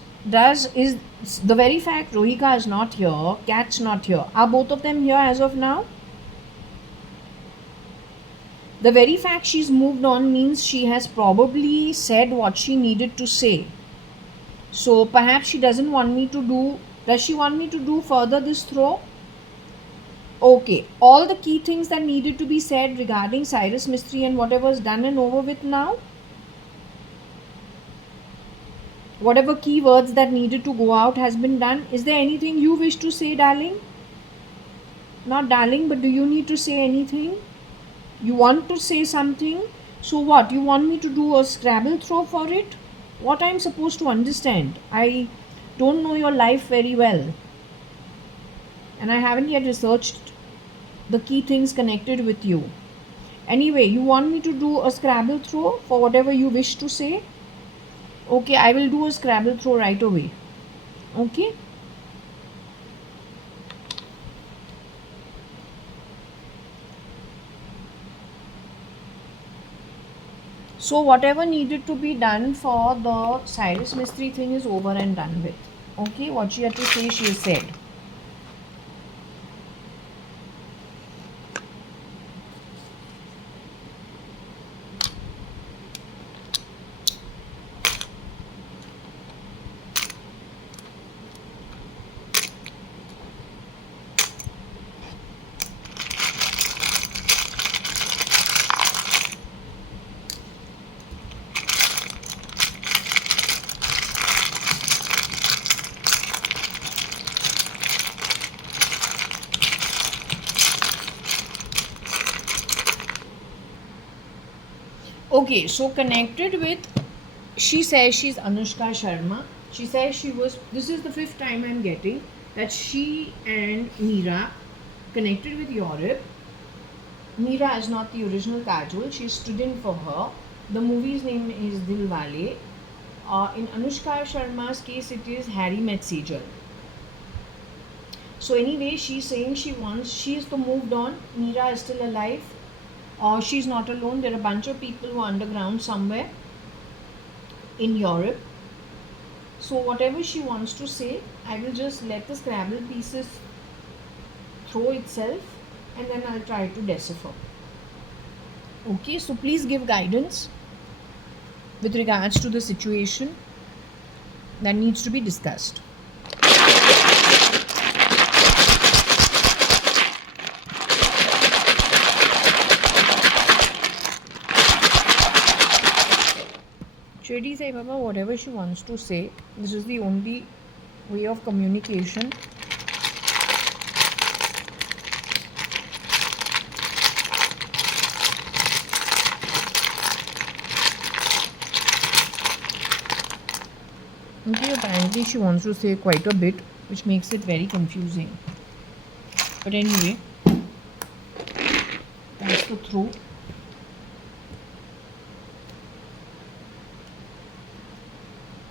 is the very fact Rohika is not here, Cat's not here, are both of them here as of now? The very fact she's moved on means she has probably said what she needed to say. So perhaps she doesn't want me to do, does she want me to do further this throw? Okay, all the key things that needed to be said regarding Cyrus Mistry and whatever is done and over with now. Whatever key words that needed to go out has been done. Is there anything you wish to say, darling? Not darling, but do you need to say anything? You want to say something? So what? You want me to do a Scrabble throw for it? What I'm supposed to understand? I don't know your life very well. And I haven't yet researched the key things connected with you. Anyway, you want me to do a Scrabble throw for whatever you wish to say? Okay, I will do a Scrabble throw right away. Okay. So whatever needed to be done for the Cyrus Mistry thing is over and done with. Okay, what she had to say, she said. Okay, so connected with, she says she's Anushka Sharma. She says she was, this is the fifth time I'm getting that she and Meera connected with Europe. Meera is not the original Kajol, she stood in for her. The movie's name is Dilwale. In Anushka Sharma's case, it is Harry Met Sejal. So anyway, she's saying she is to moved on. Meera is still alive. She's not alone. There are a bunch of people who are underground somewhere in Europe. So whatever she wants to say, I will just let the Scrabble pieces throw itself and then I'll try to decipher. Okay, so please give guidance with regards to the situation that needs to be discussed. Shirdi Sai Baba, whatever she wants to say, this is the only way of communication. Okay, apparently she wants to say quite a bit, which makes it very confusing. But anyway, that's the throw.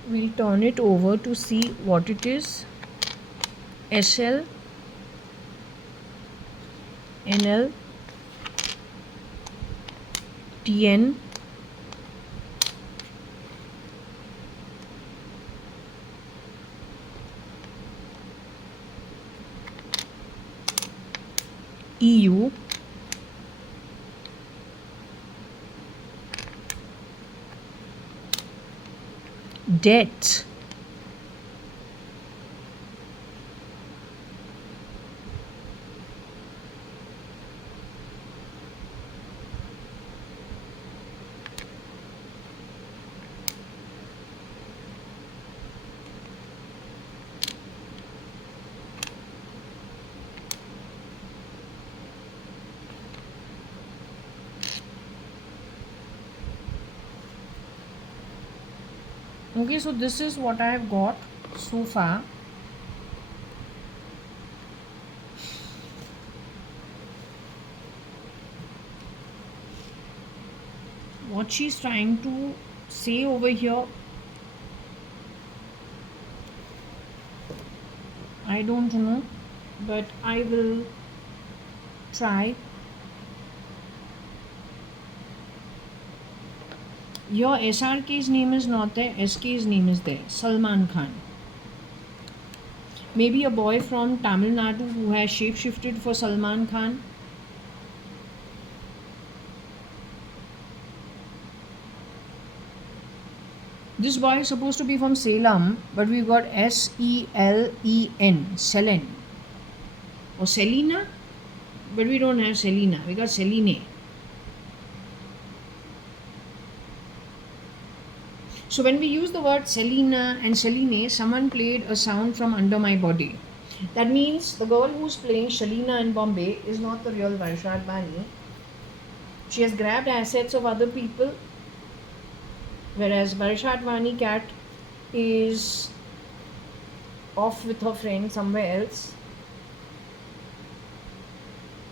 We'll turn it over to see what it is. SL, NL, TN, EU, debt, okay, so this is what I have got so far. What she's trying to say over here, I don't know, but I will try. Your SRK's name is not there, SK's name is there, Salman Khan. Maybe a boy from Tamil Nadu who has shapeshifted for Salman Khan. This boy is supposed to be from Salem, but we've got Selen, Selen. Or Selena, but we don't have Selena, we got Celine. So when we use the word Selena and Celine, someone played a sound from under my body. That means the girl who's playing Shalina in Bombay is not the real JAYA.ADVANI. She has grabbed assets of other people, whereas JAYA.ADVANI cat is off with her friend somewhere else.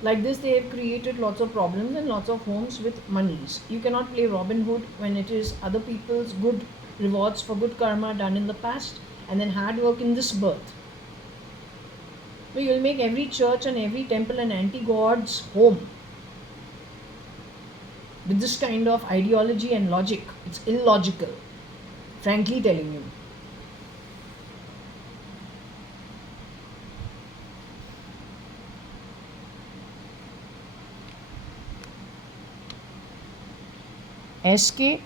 Like this, they have created lots of problems and lots of homes with monies. You cannot play Robin Hood when it is other people's good rewards for good karma done in the past and then hard work in this birth. But you will make every church and every temple an anti-god's home. With this kind of ideology and logic, it's illogical, frankly telling you. SK,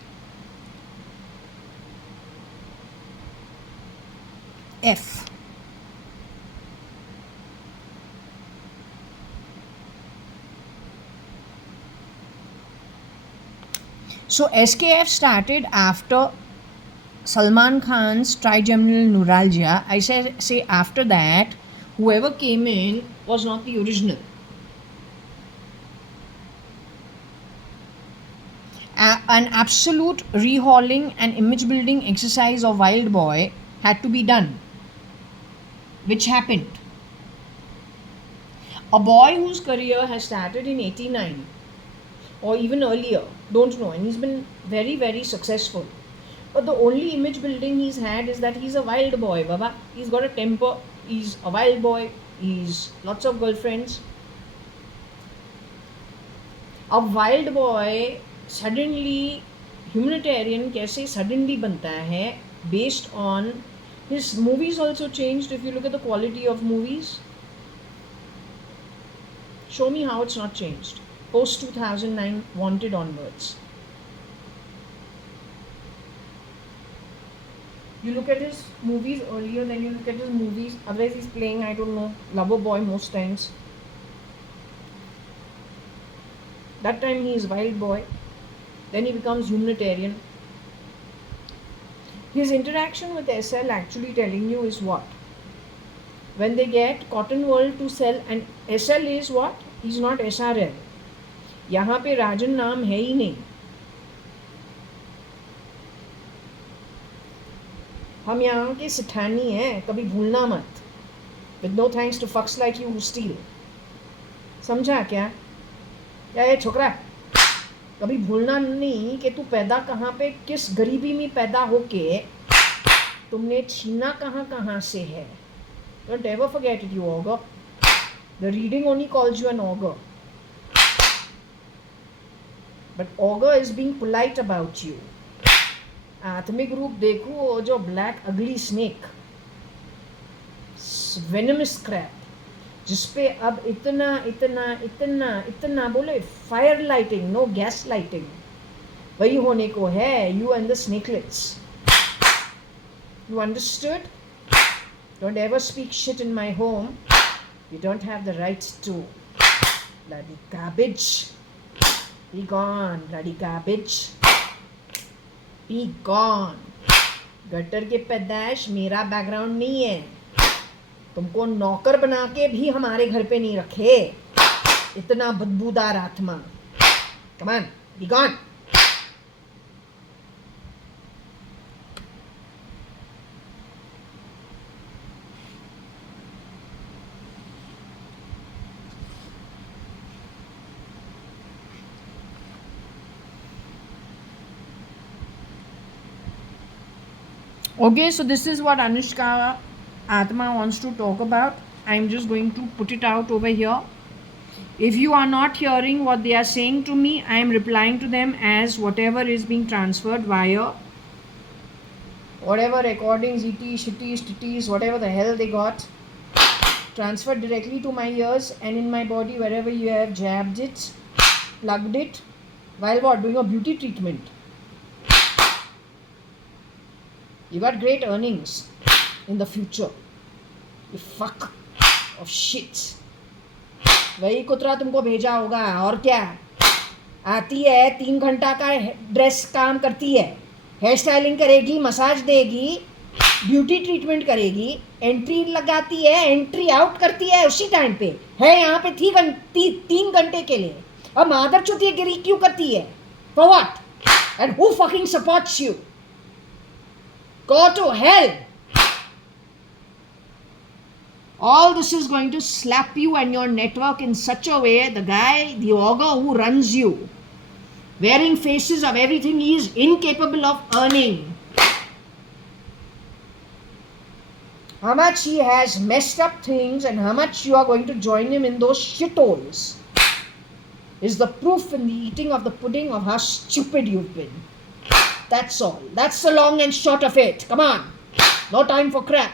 F. So SKF started after Salman Khan's trigeminal neuralgia. I say after that, whoever came in was not the original. an absolute rehauling and image building exercise of Wild Boy had to be done, which happened. A boy whose career has started in 89 or even earlier, don't know, and he's been very, very successful. But the only image building he's had is that he's a wild boy, Baba. He's got a temper, he's a wild boy, he's lots of girlfriends. A wild boy suddenly humanitarian कैसे suddenly बनता है based on his movies also changed. If you look at the quality of movies, show me how it's not changed post 2009 Wanted onwards. You look at his movies earlier, then you look at his movies, otherwise he's playing, I don't know, lover boy most times. That time he is wild boy, then he becomes humanitarian. His interaction with SL actually telling you is what? When they get Cotton World to sell, and SL is what? He's not SRL. यहाँ पे राजन नाम है ही नहीं. हम यहाँ के सिठानी हैं, कभी भूलना मत. With no thanks to fucks like you who steal. समझा क्या? या ये छोकरा, कभी भूलना नहीं कि तू पैदा कहाँ पे, किस गरीबी में पैदा होके तुमने छीना कहाँ से है. Don't ever forget it, you ogre. The reading only calls you an ogre. But ogre is being polite about you. आत्मिक रूप देखो, वो जो black ugly snake, venomous crap, जिसपे अब इतना बोले fire lighting, no gas lighting, वही होने को है. You and the snakelets. You understood? Don't ever speak shit in my home. You don't have the right to. Bloody garbage. Be gone, bloody garbage. Be gone. Gutter के पैदाइश मेरा background नहीं है. तुमको नौकर बना के भी हमारे घर पे नहीं रखे. इतना बदबूदार आत्मा. Come on, be gone. Okay, so this is what Anushka Atma wants to talk about. I'm just going to put it out over here. If you are not hearing what they are saying to me, I am replying to them as whatever is being transferred via whatever recordings, ET, shitties, titties, whatever the hell they got, transferred directly to my ears and in my body wherever you have jabbed it, plugged it, while what? Doing a beauty treatment. You got great earnings in the future. You fuck of shit. वही कुतरा तुमको भेजा होगा और क्या. आती है 3 घंटा का ड्रेस काम करती है, हेयर स्टाइलिंग करेगी, मसाज देगी, ब्यूटी ट्रीटमेंट करेगी, एंट्री लगाती है, एंट्री आउट करती है उसी टाइम पे है यहाँ पे 3 घंटे के लिए. अब मादर चुतिया गिरी क्यों करती है? For what? And who fucking supports you? Go to hell. All this is going to slap you and your network in such a way. The guy, the ogre who runs you, wearing faces of everything he is incapable of earning. How much he has messed up things and how much you are going to join him in those shitholes is the proof in the eating of the pudding of how stupid you've been. That's all. That's the long and short of it. Come on. No time for crap.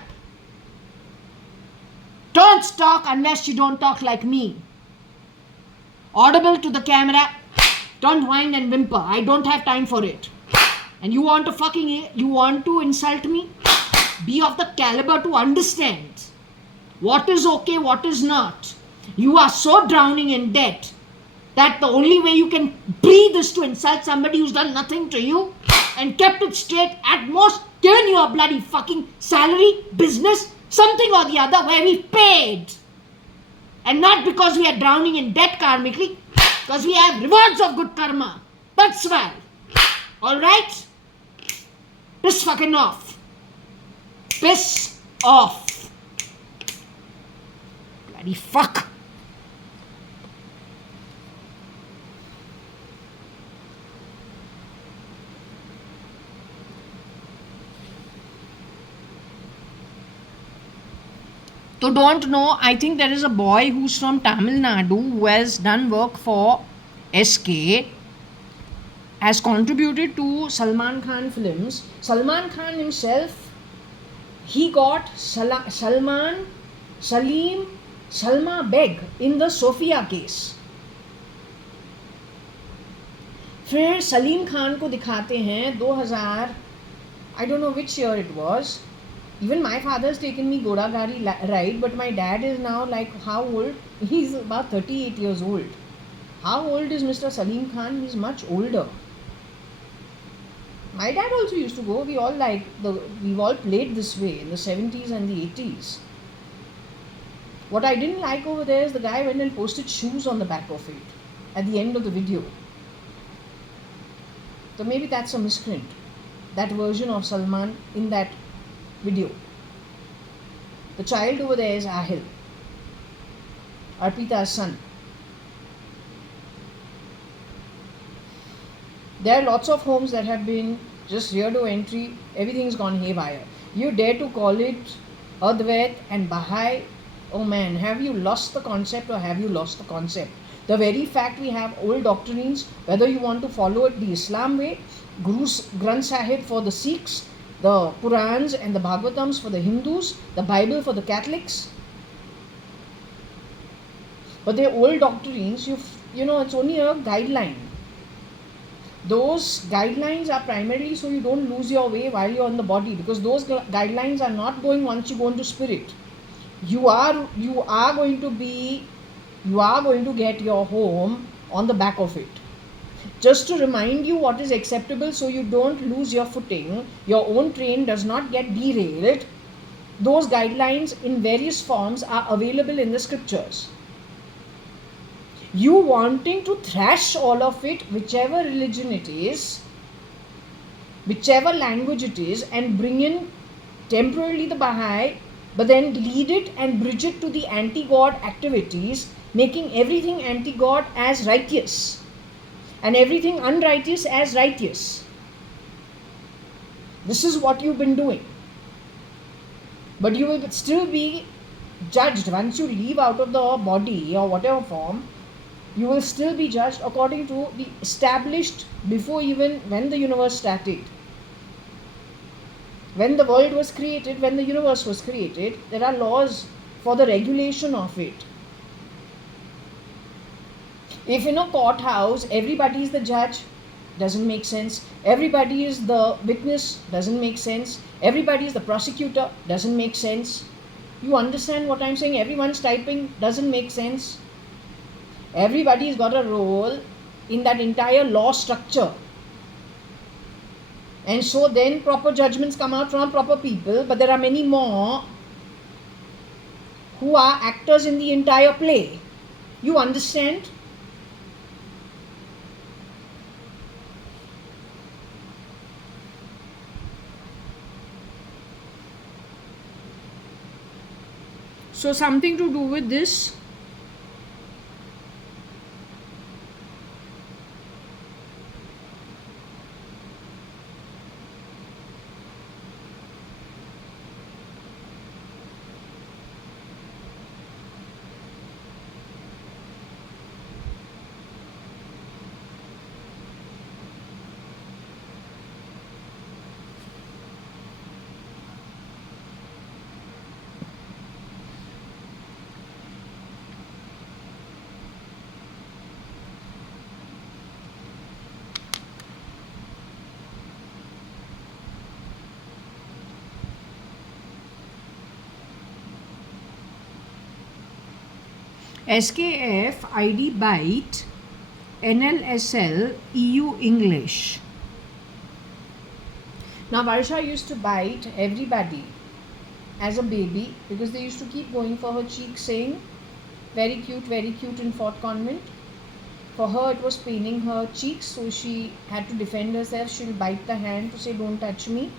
Don't talk unless you don't talk like me. Audible to the camera. Don't whine and whimper. I don't have time for it. And you want to insult me? Be of the caliber to understand what is okay, what is not. You are so drowning in debt that the only way you can breathe is to insult somebody who's done nothing to you and kept it straight, at most given you a bloody fucking salary, business, something or the other where we paid. And not because we are drowning in debt karmically, because we have rewards of good karma. That's why. Alright? Piss fucking off. Piss off. Bloody fuck. So don't know, I think there is a boy who's from Tamil Nadu who has done work for SK, has contributed to Salman Khan films. Salman Khan himself, he got Salma Beg in the Sophia case. फिर सलीम खान को दिखाते हैं 2000, I don't know which year it was. Even my father's taken me Godagari ride, but my dad is now like how old? He's about 38 years old. How old is Mr. Salim Khan? He's much older. My dad also used to go. We've all played this way in the 70s and the 80s. What I didn't like over there is the guy went and posted shoes on the back of it at the end of the video. So maybe that's a misprint. That version of Salman in that video. The child over there is Ahil, Arpita's son. There are lots of homes that have been just rear to entry. Everything's gone haywire. You dare to call it Advait and Baha'i? Oh man, have you lost the concept or have you lost the concept? The very fact we have old doctrines, whether you want to follow it the Islam way, Guru Granth Sahib for the Sikhs, the Purans and the Bhagavatams for the Hindus, the Bible for the Catholics. But they're old doctrines, you know, it's only a guideline. Those guidelines are primarily so you don't lose your way while you're in the body, because those guidelines are not going once you go into spirit. You are going to get your home on the back of it. Just to remind you what is acceptable so you don't lose your footing, your own train does not get derailed. Those guidelines in various forms are available in the scriptures. You wanting to thrash all of it, whichever religion it is, whichever language it is, and bring in temporarily the Baha'i, but then lead it and bridge it to the anti-God activities, making everything anti-God as righteous and everything unrighteous as righteous. This is what you've been doing. But you will still be judged once you leave out of the body or whatever form. You will still be judged according to the established before even when the universe started. When the world was created, when the universe was created, there are laws for the regulation of it. If in a courthouse everybody is the judge, doesn't make sense. Everybody is the witness, doesn't make sense. Everybody is the prosecutor, doesn't make sense. You understand what I'm saying? Everyone's typing, doesn't make sense. Everybody's got a role in that entire law structure. And so then proper judgments come out from proper people, but there are many more who are actors in the entire play. You understand? So something to do with this. SKF ID Byte NLSL EU English. Now Varsha used to bite everybody as a baby because they used to keep going for her cheeks saying very cute in Fort Convent. For her, it was paining her cheeks, so she had to defend herself. She'll bite the hand to say, "Don't touch me."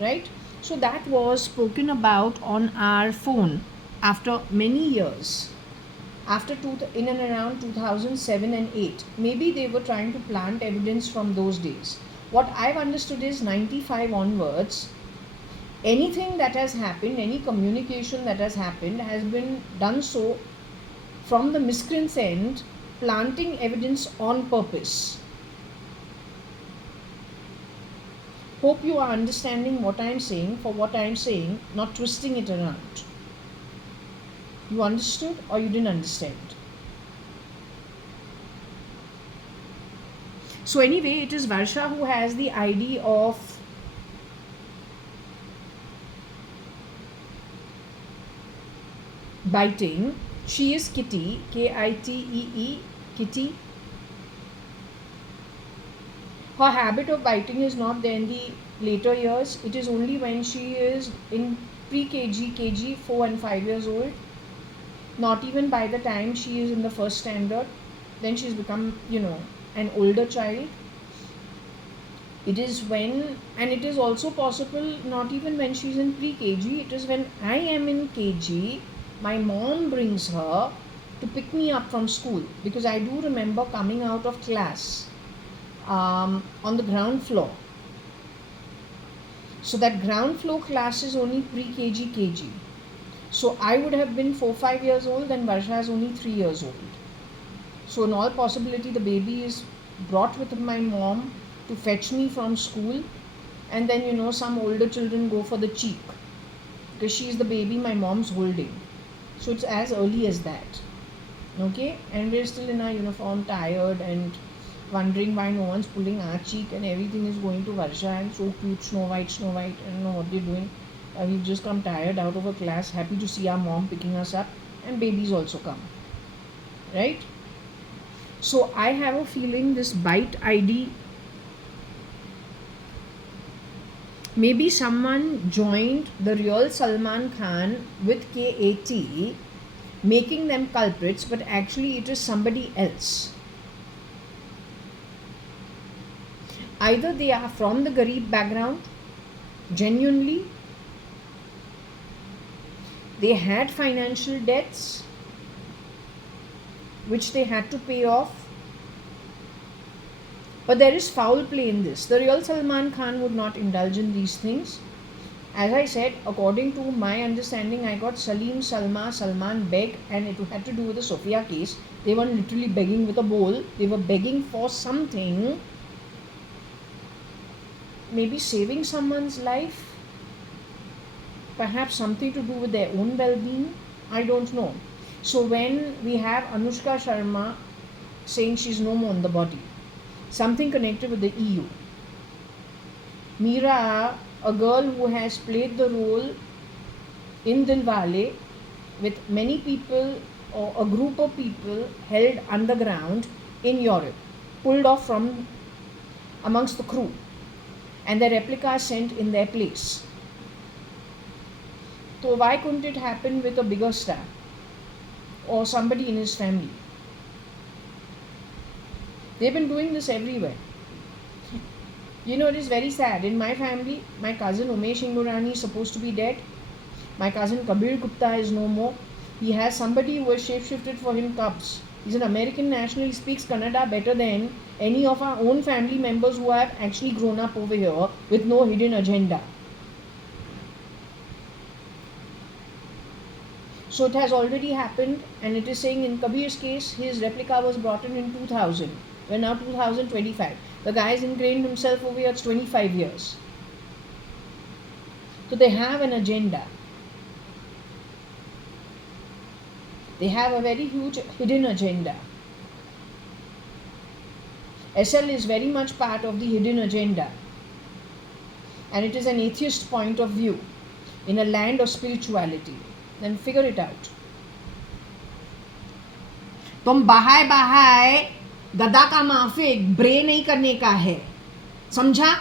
Right? So that was spoken about on our phone after many years. After in and around 2007 and 8, maybe they were trying to plant evidence from those days. What I've understood is 95 onwards, anything that has happened, any communication that has happened, has been done so from the miscreant's end, planting evidence on purpose. Hope you are understanding what I am saying for what I am saying, not twisting it around. You understood or you didn't understand? So anyway, it is Varsha who has the idea of biting. She is Kitty, Kitee, Kitty. Her habit of biting is not there in the later years. It is only when she is in pre-KG, KG, 4 and 5 years old. Not even by the time she is in the first standard. Then she's become, an older child. It is when, and it is also possible not even when she's in pre-KG, it is when I am in KG, my mom brings her to pick me up from school, because I do remember coming out of class on the ground floor. So that ground floor class is only pre-KG, KG. So I would have been 4-5 years old, and Varsha is only 3 years old. So in all possibility, the baby is brought with my mom to fetch me from school, and then some older children go for the cheek, because she's the baby my mom's holding. So it's as early as that. Okay, and we're still in our uniform, tired and wondering why no one's pulling our cheek, and everything is going to Varsha and so cute, Snow White. I don't know what they're doing. We've just come tired out of a class, happy to see our mom picking us up, and babies also come, right? So I have a feeling this bite ID, maybe someone joined the real Salman Khan with KAT, making them culprits, but actually it is somebody else. Either they are from the Garib background, genuinely, they had financial debts which they had to pay off, but there is foul play in this. The real Salman Khan would not indulge in these things. As I said, according to my understanding, I got Salim, Salma, Salman beg, and it had to do with the Sophia case. They weren't literally begging with a bowl, they were begging for something, maybe saving someone's life, perhaps something to do with their own well-being. I don't know. So when we have Anushka Sharma saying she's no more in the body, something connected with the EU. Meera, a girl who has played the role in Dilwale with many people or a group of people held underground in Europe, pulled off from amongst the crew, and the replica sent in their place. So why couldn't it happen with a bigger star or somebody in his family? They've been doing this everywhere. It is very sad. In my family, my cousin Umesh Ingurani is supposed to be dead. My cousin Kabir Gupta is no more. He has somebody who has shapeshifted for him cubs. He's an American national. He speaks Kannada better than any of our own family members who have actually grown up over here with no hidden agenda. So it has already happened, and it is saying in Kabir's case, his replica was brought in 2000. We're now 2025. The guy has ingrained himself over here, it's 25 years. So they have an agenda. They have a very huge hidden agenda. SL is very much part of the hidden agenda. And it is an atheist point of view in a land of spirituality. Then figure it out. तुम बहाए गदा का माफिक ब्रे नहीं करने का है, समझा?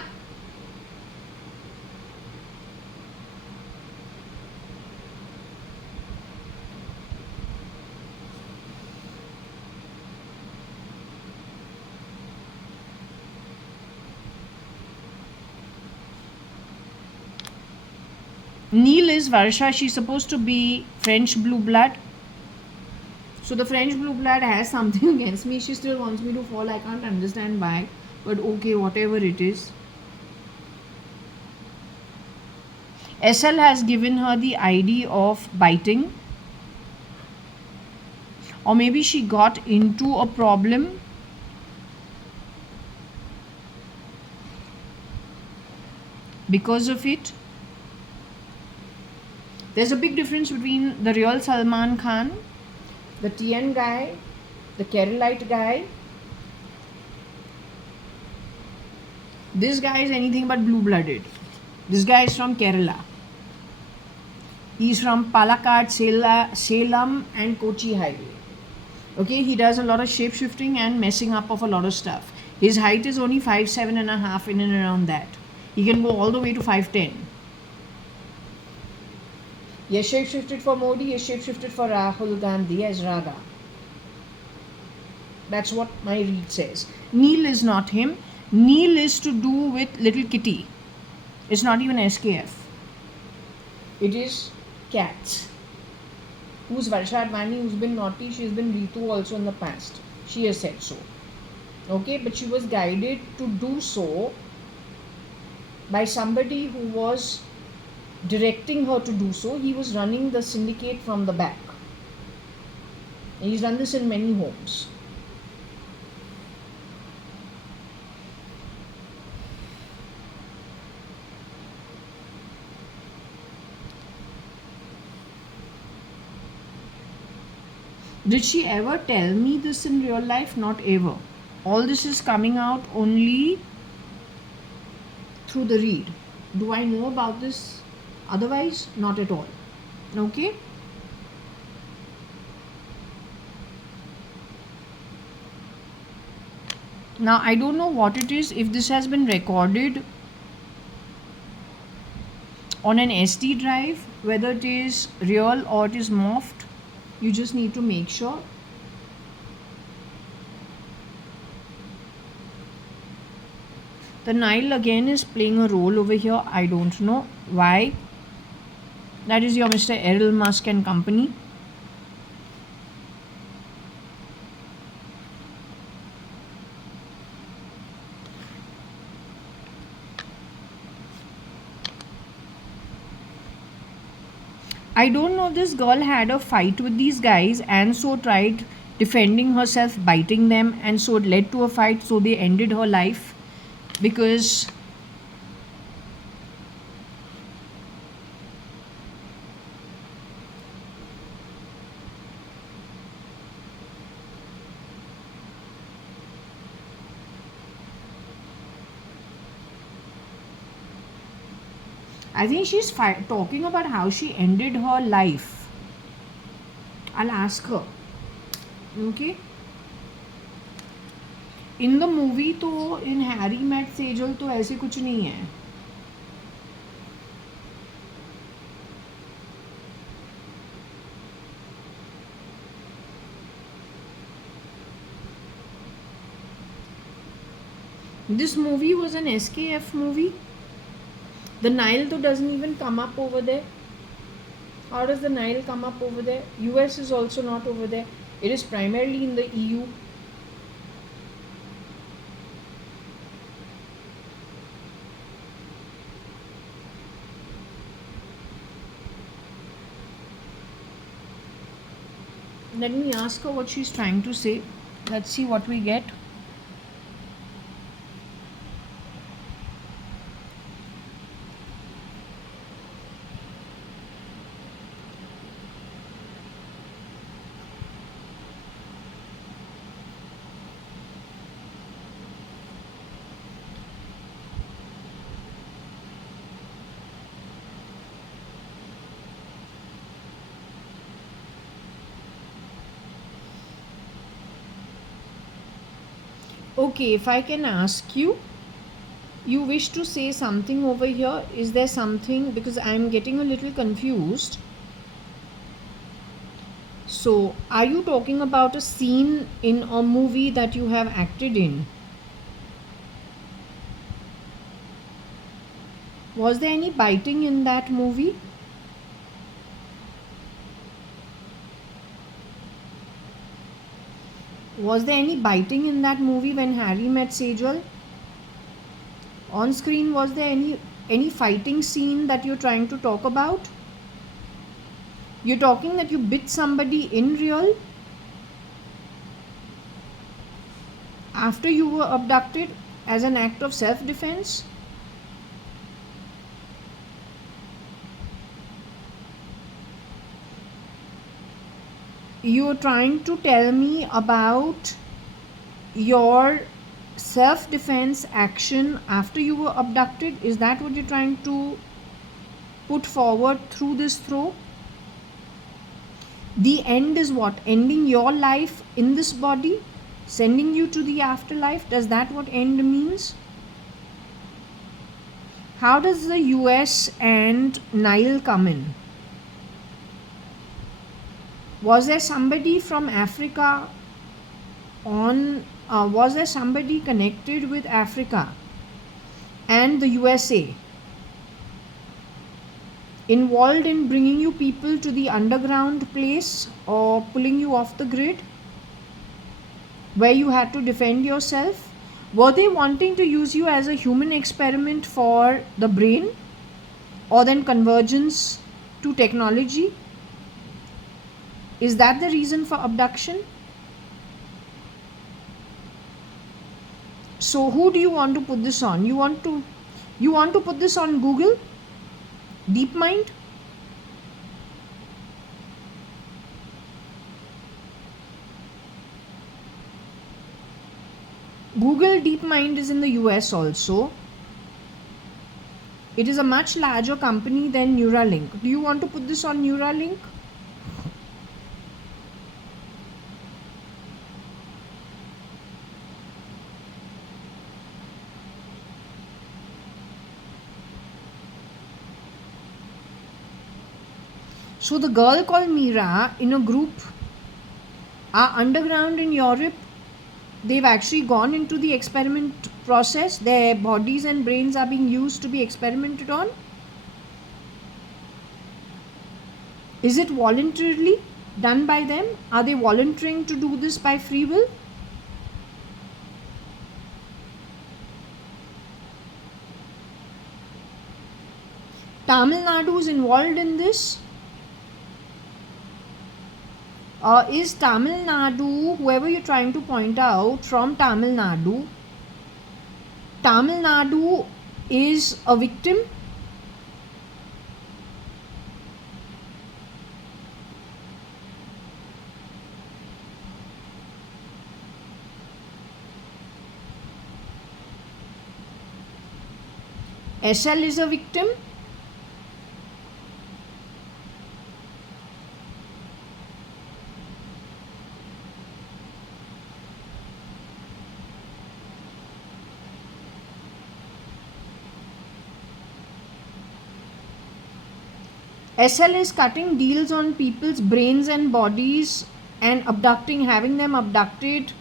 Neil is Varsha. She's supposed to be French blue blood. So the French blue blood has something against me. She still wants me to fall. I can't understand why. But okay, whatever it is. SL has given her the ID of biting. Or maybe she got into a problem. Because of it. There's a big difference between the real Salman Khan, the TN guy, the Keralite guy. This guy is anything but blue-blooded. This guy is from Kerala. He's from Palakkad, Salem and Kochi highway. Okay, he does a lot of shape-shifting and messing up of a lot of stuff. His height is only 5'7" and a half, in and around that. He can go all the way to 5'10". He has shape-shifted for Modi, he has shape-shifted for Rahul Gandhi as Raga. That's what my read says. Neil is not him. Neil is to do with Little Kitty. It's not even SKF. It is Cats. Who's JAYA.ADVANI, who's been naughty. She's been Ritu also in the past. She has said so. Okay, but she was guided to do so by somebody who was directing her to do so. He was running the syndicate from the back. And he's done this in many homes. Did she ever tell me this in real life? Not ever. All this is coming out only through the read. Do I know about this otherwise? Not at all. Okay? Now, I don't know what it is, if this has been recorded on an SD drive, whether it is real or it is morphed. You just need to make sure. The Nile again is playing a role over here. I don't know why. That is your Mr. Errol Musk and company. I don't know if this girl had a fight with these guys and so tried defending herself, biting them, and so it led to a fight, so they ended her life. Because I think she's talking about how she ended her life. I'll ask her. Okay. In the movie तो in Harry Met Sejal तो ऐसे कुछ नहीं है. This movie was an SKF movie. The Nile though doesn't even come up over there. How does the Nile come up over there? US is also not over there. It is primarily in the EU. Let me ask her what she's trying to say. Let's see what we get. Okay, if I can ask you, you wish to say something over here. Is there something? Because I'm getting a little confused. So, are you talking about a scene in a movie that you have acted in? Was there any biting in that movie? Was there any biting in that movie when Harry met Sejal? On screen, was there any fighting scene that you're trying to talk about? You're talking that you bit somebody in real after you were abducted as an act of self-defense? You're trying to tell me about your self-defense action after you were abducted? Is that what you're trying to put forward through this throw? The end is what? Ending your life in this body? Sending you to the afterlife? Does that what end means? How does the US and Nile come in? Was there somebody from Africa was there somebody connected with Africa and the USA involved in bringing you people to the underground place or pulling you off the grid where you had to defend yourself? Were they wanting to use you as a human experiment for the brain or then convergence to technology? Is that the reason for abduction? So who do you want to put this on? You want to put this on Google? DeepMind? Google DeepMind is in the US also. It is a much larger company than Neuralink. Do you want to put this on Neuralink? So the girl called Mira in a group are underground in Europe. They've actually gone into the experiment process. Their bodies and brains are being used to be experimented on. Is it voluntarily done by them? Are they volunteering to do this by free will? Tamil Nadu is involved in this. Is Tamil Nadu, whoever you're trying to point out from Tamil Nadu is a victim? SL is a victim? SL is cutting deals on people's brains and bodies and having them abducted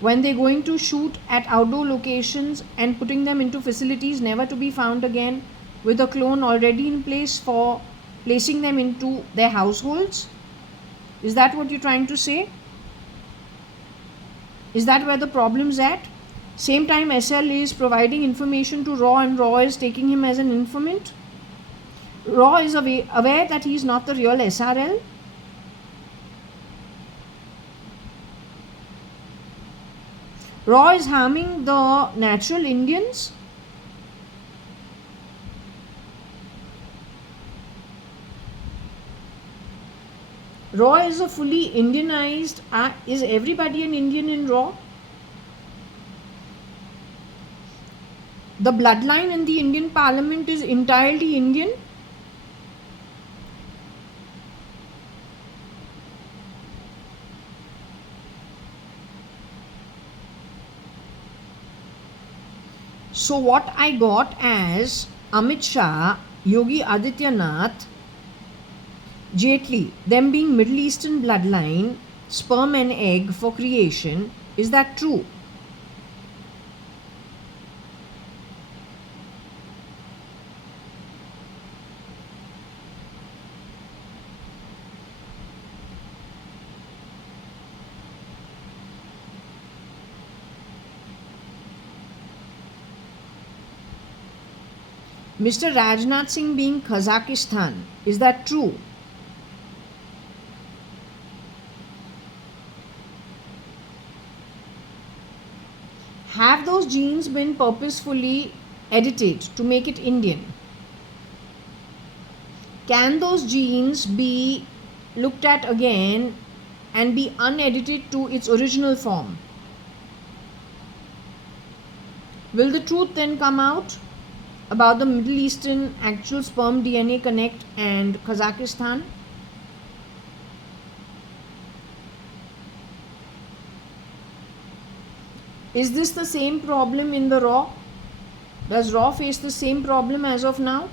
when they're going to shoot at outdoor locations and putting them into facilities never to be found again with a clone already in place for placing them into their households. Is that what you're trying to say? Is that where the problem's at? Same time SL is providing information to Raw and Raw is taking him as an informant. Raw is aware that he is not the real SRL. Raw is harming the natural Indians. Raw is a fully Indianized. Is everybody an Indian in Raw? The bloodline in the Indian Parliament is entirely Indian. So what I got as Amit Shah, Yogi Adityanath, Jaitley, them being Middle Eastern bloodline, sperm and egg for creation, is that true? Mr. Rajnath Singh being Kazakhstan, is that true? Have those genes been purposefully edited to make it Indian? Can those genes be looked at again and be unedited to its original form? Will the truth then come out about the Middle Eastern actual sperm DNA connect and Kazakhstan? Is this the same problem in the Raw? Does Raw face the same problem as of now?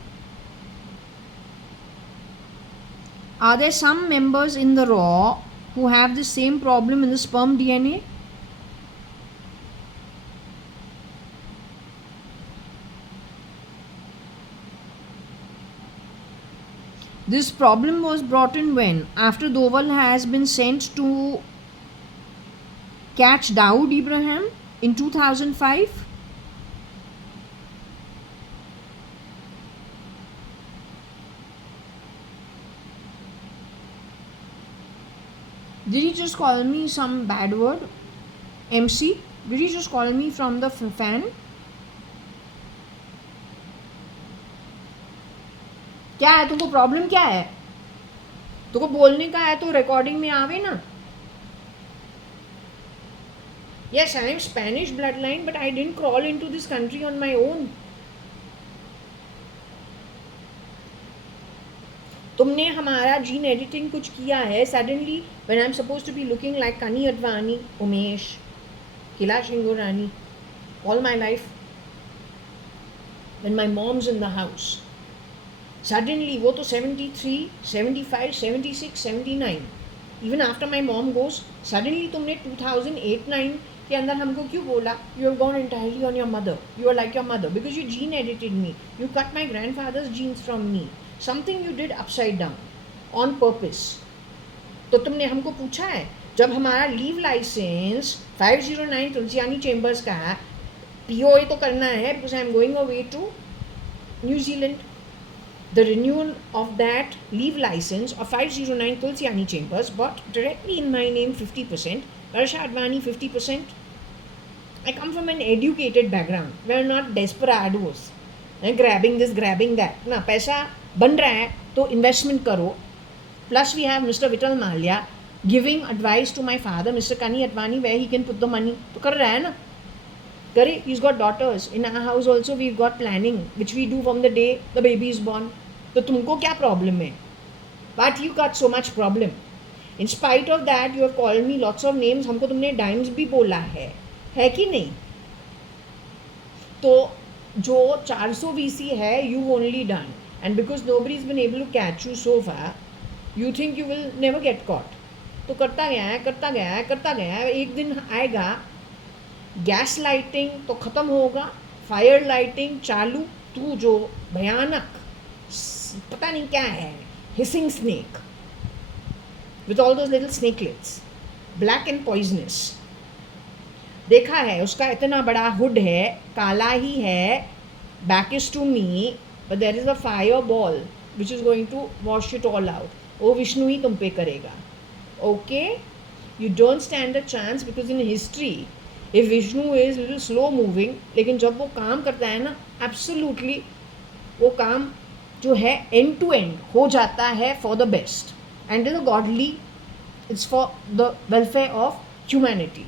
Are there some members in the Raw who have the same problem in the sperm DNA? This problem was brought in when? After Doval has been sent to catch Dawood Ibrahim in 2005? Did he just call me some bad word? MC? Did he just call me from the fan? क्या है तुमको problem क्या है तुमको बोलने का है तो रिकॉर्डिंग में आवे ना Yes, I am Spanish bloodline, but I didn't crawl into this country on my own. तुमने हमारा जीन एडिटिंग कुछ किया है suddenly when I am supposed to be looking like Kani Advani Umesh किला शिंगोरानी all my life when my mom's in the house suddenly वो तो 73, 75, 76, 79 even after my mom goes suddenly तुमने 2008-9 के अंदर हमको क्यों बोला you have gone entirely on your mother you are like your mother because you gene edited me you cut my grandfather's jeans from me something you did upside down on purpose तो तुमने हमको पूछा है जब हमारा leave licence 509 Tulsiani chambers का है POA तो करना है because I am going away to New Zealand the renewal of that leave license of 509 Tulsiani Chambers bought directly in my name 50%, JAYA.ADVANI 50%. I come from an educated background. We are not desperados. Grabbing this, grabbing that. ना पैसा बन रहा है तो investment करो. Plus we have Mr. Vital Malia giving advice to my father, Mr. Kani Advani, where he can put the money. तो कर रहा है ना. करे, he's got daughters. In our house also we've got planning, which we do from the day the baby is born. तो तुमको क्या problem है? But you got so much problem. In spite of that, you have called me lots of names. हमको तुमने dimes भी बोला है कि नहीं? तो जो 400 VC है, you've only done. And because nobody's been able to catch you so far, you think you will never get caught. तो करता गया है, एक दिन आएगा गैस लाइटिंग तो ख़त्म होगा फायर लाइटिंग चालू तू जो भयानक पता नहीं क्या है hissing snake with all those little snakelets black and poisonous देखा है उसका इतना बड़ा हुड है काला ही है back is to me but there is a fire ball which is going to wash it all out वो विष्णु ही तुम पे करेगा okay you don't stand a chance because in history if Vishnu is little slow moving लेकिन जब वो काम करता है ना एब्सोल्युटली वो काम जो है एंड टू एंड हो जाता है for the best end is a godly it's for the welfare of humanity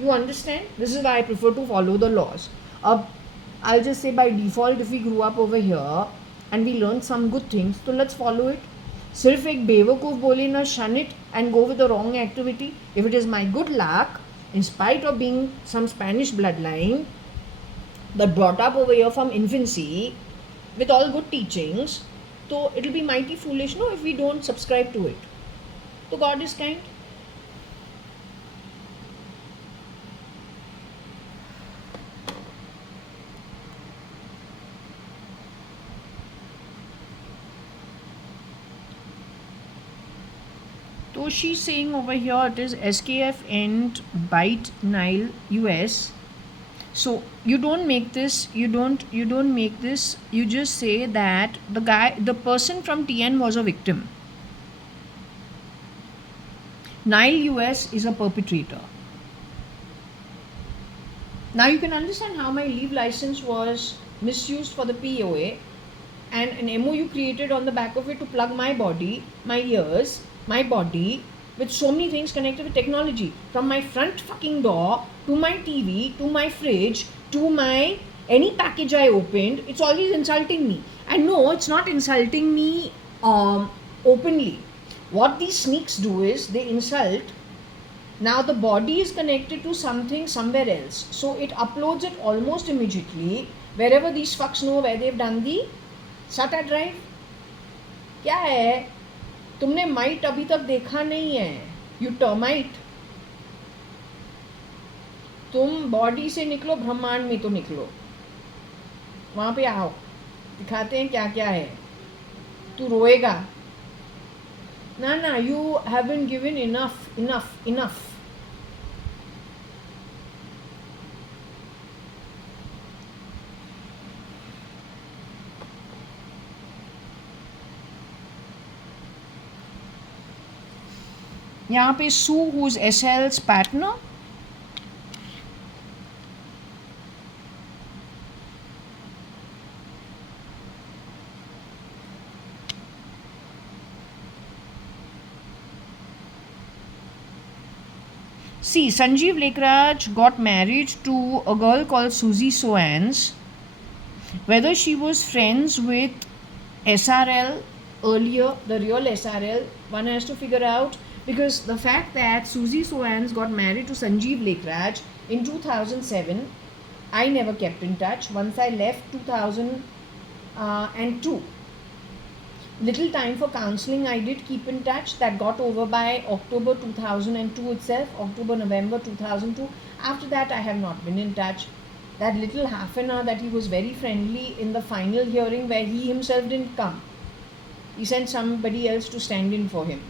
you understand this is why I prefer to follow the laws अब I just say by default if we grew up over here and we learn some good things तो let's follow it सिर्फ एक बेवकूफ़ बोले ना shun it and go with the wrong activity if it is my good luck in spite of being some Spanish bloodline, but brought up over here from infancy with all good teachings, so it will be mighty foolish, no, if we don't subscribe to it. So God is kind. So she's saying over here it is SKF and Byte Nile US. So you don't make this, you just say that the person from TN was a victim. Nile US is a perpetrator. Now you can understand how my leave license was misused for the POA, and an MOU created on the back of it to plug my body, my ears, my body with so many things connected with technology. From my front fucking door to my TV to my fridge to my any package I opened, it's always insulting me. And no, it's not insulting me openly. What these sneaks do is they insult. Now the body is connected to something somewhere else, so it uploads it almost immediately wherever these fucks know where they've done the SATA drive. क्या है, तुमने might अभी तक देखा नहीं है. You termite. तुम body से निकलो, ब्रह्मांड में तो निकलो. वहाँ पे आओ, दिखाते हैं क्या क्या है. तू रोएगा ना. ना, you haven't given enough enough enough. यहाँ पे सू who's SL's partner. See, Sanjeev Lekraj got married to a girl called Suzy Soans. Whether she was friends with SRL earlier, the real SRL, one has to figure out, because the fact that Suzy Soans got married to Sanjeev Lekraj in 2007, I never kept in touch. Once I left 2002, little time for counseling I did keep in touch. That got over by October 2002 itself, November 2002. After that I have not been in touch. That little half an hour that he was very friendly in the final hearing where he himself didn't come, he sent somebody else to stand in for him.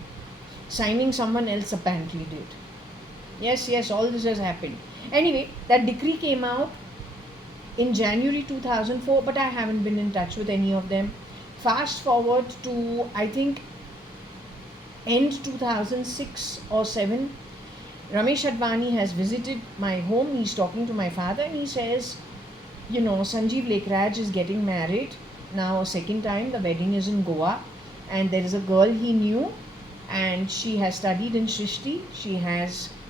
Signing someone else apparently did. Yes, all this has happened. Anyway, that decree came out in January 2004, but I haven't been in touch with any of them. Fast forward to, I think, end 2006 or 7, Ramesh Advani has visited my home. He's talking to my father and he says, Sanjeev Lekraj is getting married now a second time. The wedding is in Goa, and there is a girl he knew, and she has studied in Srishti.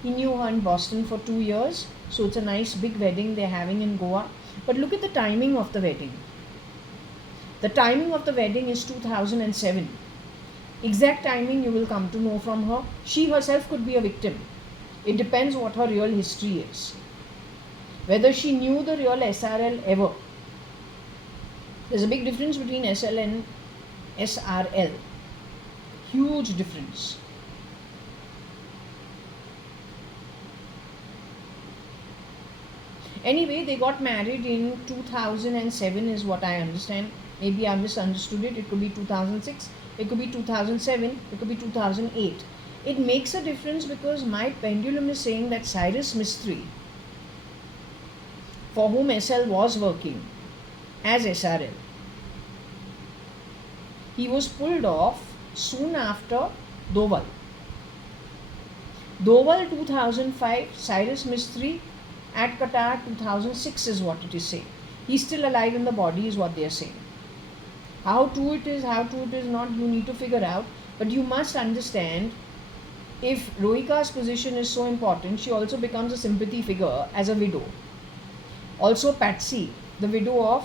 He knew her in Boston for 2 years, so it's a nice big wedding they're having in Goa. But look at the timing of the wedding. The timing of the wedding is 2007. Exact timing you will come to know from her. She herself could be a victim. It depends what her real history is. Whether she knew the real SRL ever. There's a big difference between SL and SRL. Huge difference. Anyway, they got married in 2007 is what I understand. Maybe I misunderstood it. It could be 2006, it could be 2007, it could be 2008. It makes a difference because my pendulum is saying that Cyrus Mistry, for whom SL was working as SRL, he was pulled off soon after Doval. Doval 2005, Cyrus Mistry at Qatar 2006 is what it is saying. He's still alive in the body is what they are saying. How true it is not, you need to figure out. But you must understand, if Rohika's position is so important, she also becomes a sympathy figure as a widow. Also Patsy, the widow of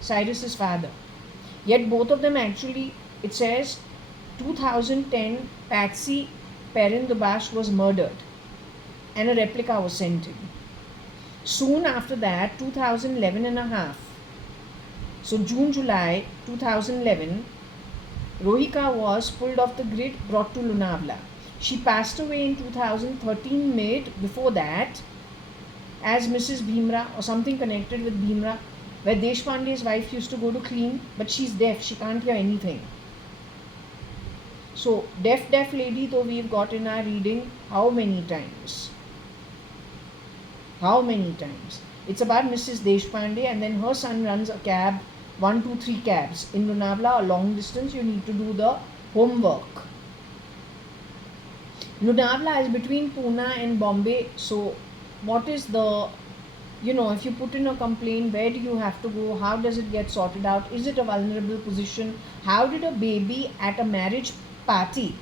Cyrus's father. Yet both of them actually, it says 2010 Patsy Perrin Dubash was murdered and a replica was sent in. Soon after that, 2011 and a half, so June, July 2011, Rohika was pulled off the grid, brought to Lonavala. She passed away in 2013 mid, before that, as Mrs. Bhimra or something connected with Bhimra, where Deshpande's wife used to go to clean, but she's deaf, she can't hear anything. So, deaf lady, though we've got in our reading, how many times? How many times? It's about Mrs. Deshpande, and then her son runs a cab, 1, 2, 3 cabs. In Lonavala, a long distance, you need to do the homework. Lonavala is between Pune and Bombay, so what is the, if you put in a complaint, where do you have to go? How does it get sorted out? Is it a vulnerable position? How did a baby at a marriage party,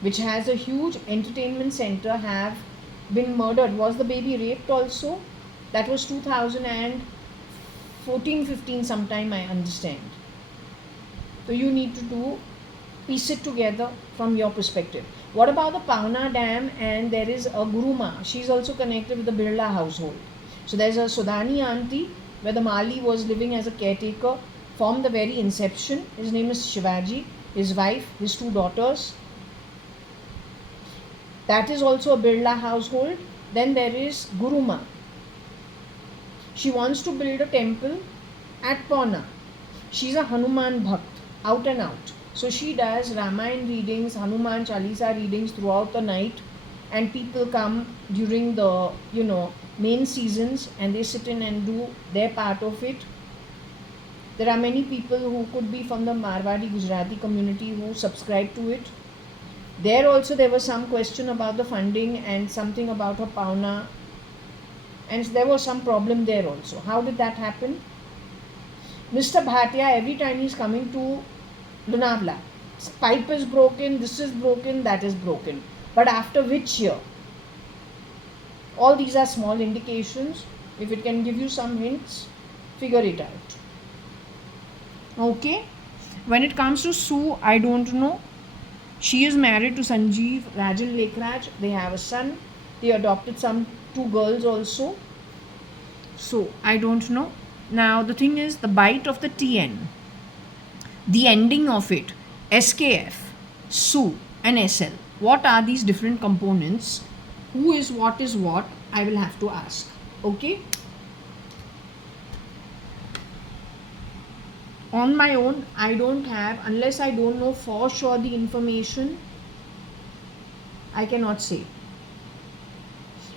which has a huge entertainment center, have been murdered? Was the baby raped also? That was 2014-15 sometime, I understand. So you need to piece it together from your perspective. What about the Pauna Dam? And there is a Guruma. She's also connected with the Birla household. So there's a Sudani auntie where the Mali was living as a caretaker from the very inception. His name is Shivaji, his wife, his 2 daughters. That is also a Birla household. Then there is Guruma. She wants to build a temple at Pauna. She's a Hanuman Bhakt, out and out. So she does Ramayana readings, Hanuman Chalisa readings throughout the night, and people come during the, main seasons, and they sit in and do their part of it. There are many people who could be from the Marwadi Gujarati community who subscribe to it. There also there was some question about the funding and something about her Pauna, and there was some problem there also. How did that happen? Mr. Bhatia, every time he's coming to Lonavala, pipe is broken, this is broken, that is broken. But after which year? All these are small indications. If it can give you some hints, figure it out. Okay. When it comes to Sue, I don't know. She is married to Sanjeev Rajan Lekhraj. They have a son. They adopted 2 girls also. So I don't know. Now the thing is, the bite of the TN, the ending of it, SKF, SU and SL. What are these different components? Who is what? I will have to ask. Okay. On my own, I don't have, unless I don't know for sure the information, I cannot say.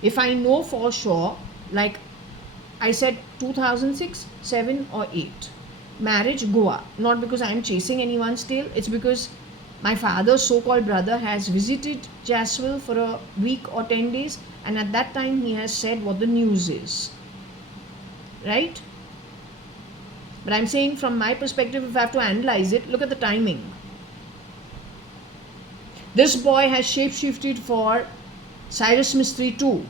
If I know for sure, like I said 2006, 7 or 8, marriage Goa, not because I am chasing anyone's tail, it's because my father's so-called brother has visited Jaswell for a week or 10 days, and at that time he has said what the news is, right? But I'm saying from my perspective, if I have to analyze it, look at the timing. This boy has shapeshifted for Cyrus Mistry too.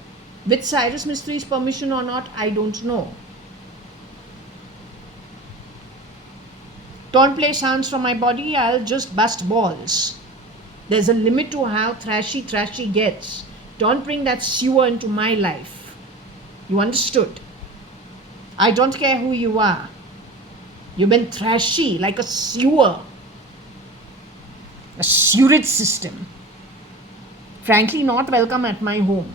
With Cyrus Mistry's permission or not, I don't know. Don't play sounds from my body, I'll just bust balls. There's a limit to how thrashy gets. Don't bring that sewer into my life. You understood? I don't care who you are. You've been thrashy like a sewer. A sewerage system. Frankly, not welcome at my home.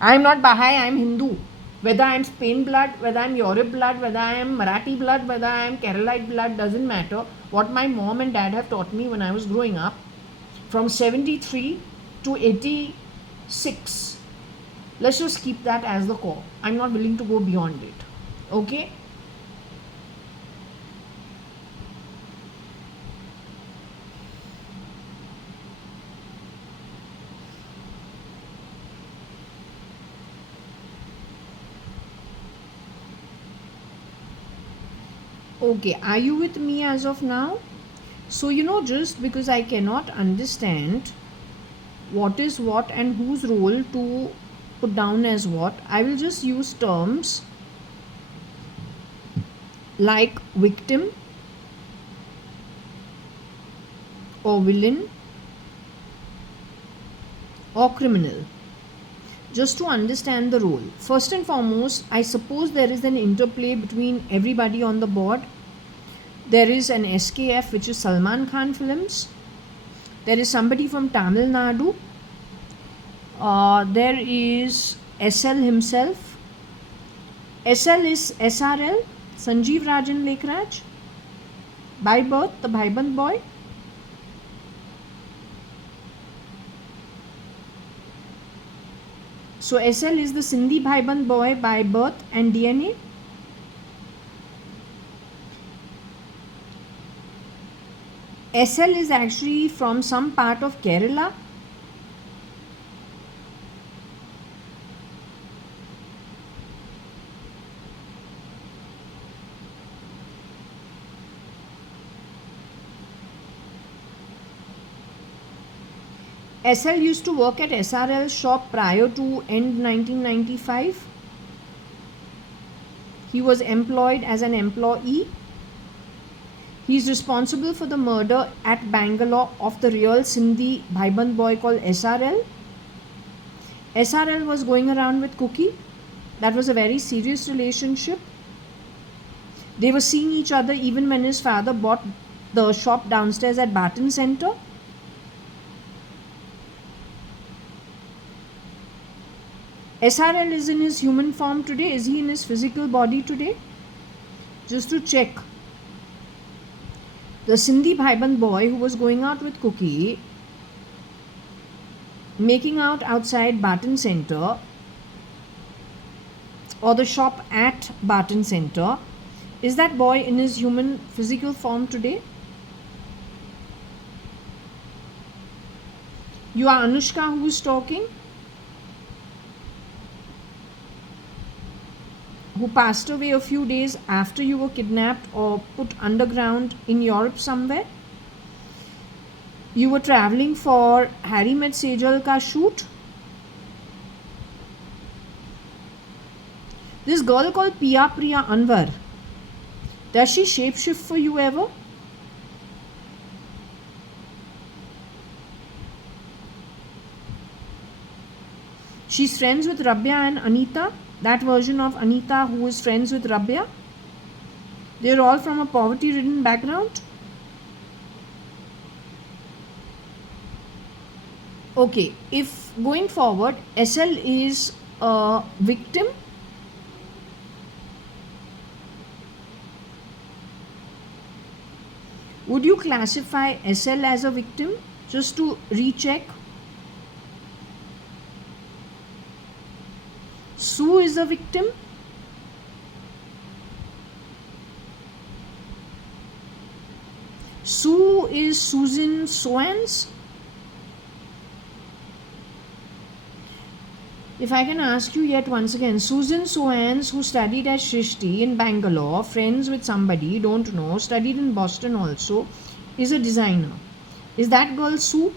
I am not Baha'i, I am Hindu. Whether I am Spain blood, whether I am Europe blood, whether I am Marathi blood, whether I am Keralite blood, doesn't matter. What my mom and dad have taught me when I was growing up, from 73 to 86, let's just keep that as the core. I'm not willing to go beyond it. Okay? Okay, are you with me as of now? So, just because I cannot understand what is what and whose role to put down as what, I will just use terms like victim or villain or criminal, just to understand the role. First and foremost, I suppose there is an interplay between everybody on the board. There is an SKF, which is Salman Khan Films. There is somebody from Tamil Nadu. There is SL himself. SL is SRL, Sanjeev Rajan Lekhraj. By birth, the Bhaiband boy. So SL is the Sindhi Bhaiband boy by birth and DNA. SL is actually from some part of Kerala. SL used to work at SRL shop prior to end 1995. He was employed as an employee. He is responsible for the murder at Bangalore of the real Sindhi Bhaiband boy called SRL. SRL was going around with Cookie. That was a very serious relationship. They were seeing each other even when his father bought the shop downstairs at Barton Center. SRL is in his human form today. Is he in his physical body today? Just to check. The Sindhi Bhaiband boy who was going out with Cookie, making out outside Barton Center or the shop at Barton Center, is that boy in his human physical form today? You are Anushka who is talking, who passed away a few days after you were kidnapped or put underground in Europe somewhere. You were traveling for Harry Met Sejal ka shoot. This girl called Priya Anwar, does she shapeshift for you ever? She's friends with Rabia and Anita, that version of Anita who is friends with Rabia. They're all from a poverty-ridden background. Okay, if going forward, SL is a victim, would you classify SL as a victim? Just to recheck. Sue is a victim. Sue is Susan Soanes. If I can ask you yet once again, Susan Soanes, who studied at Shrishti in Bangalore, friends with somebody, don't know, studied in Boston also, is a designer. Is that girl Sue?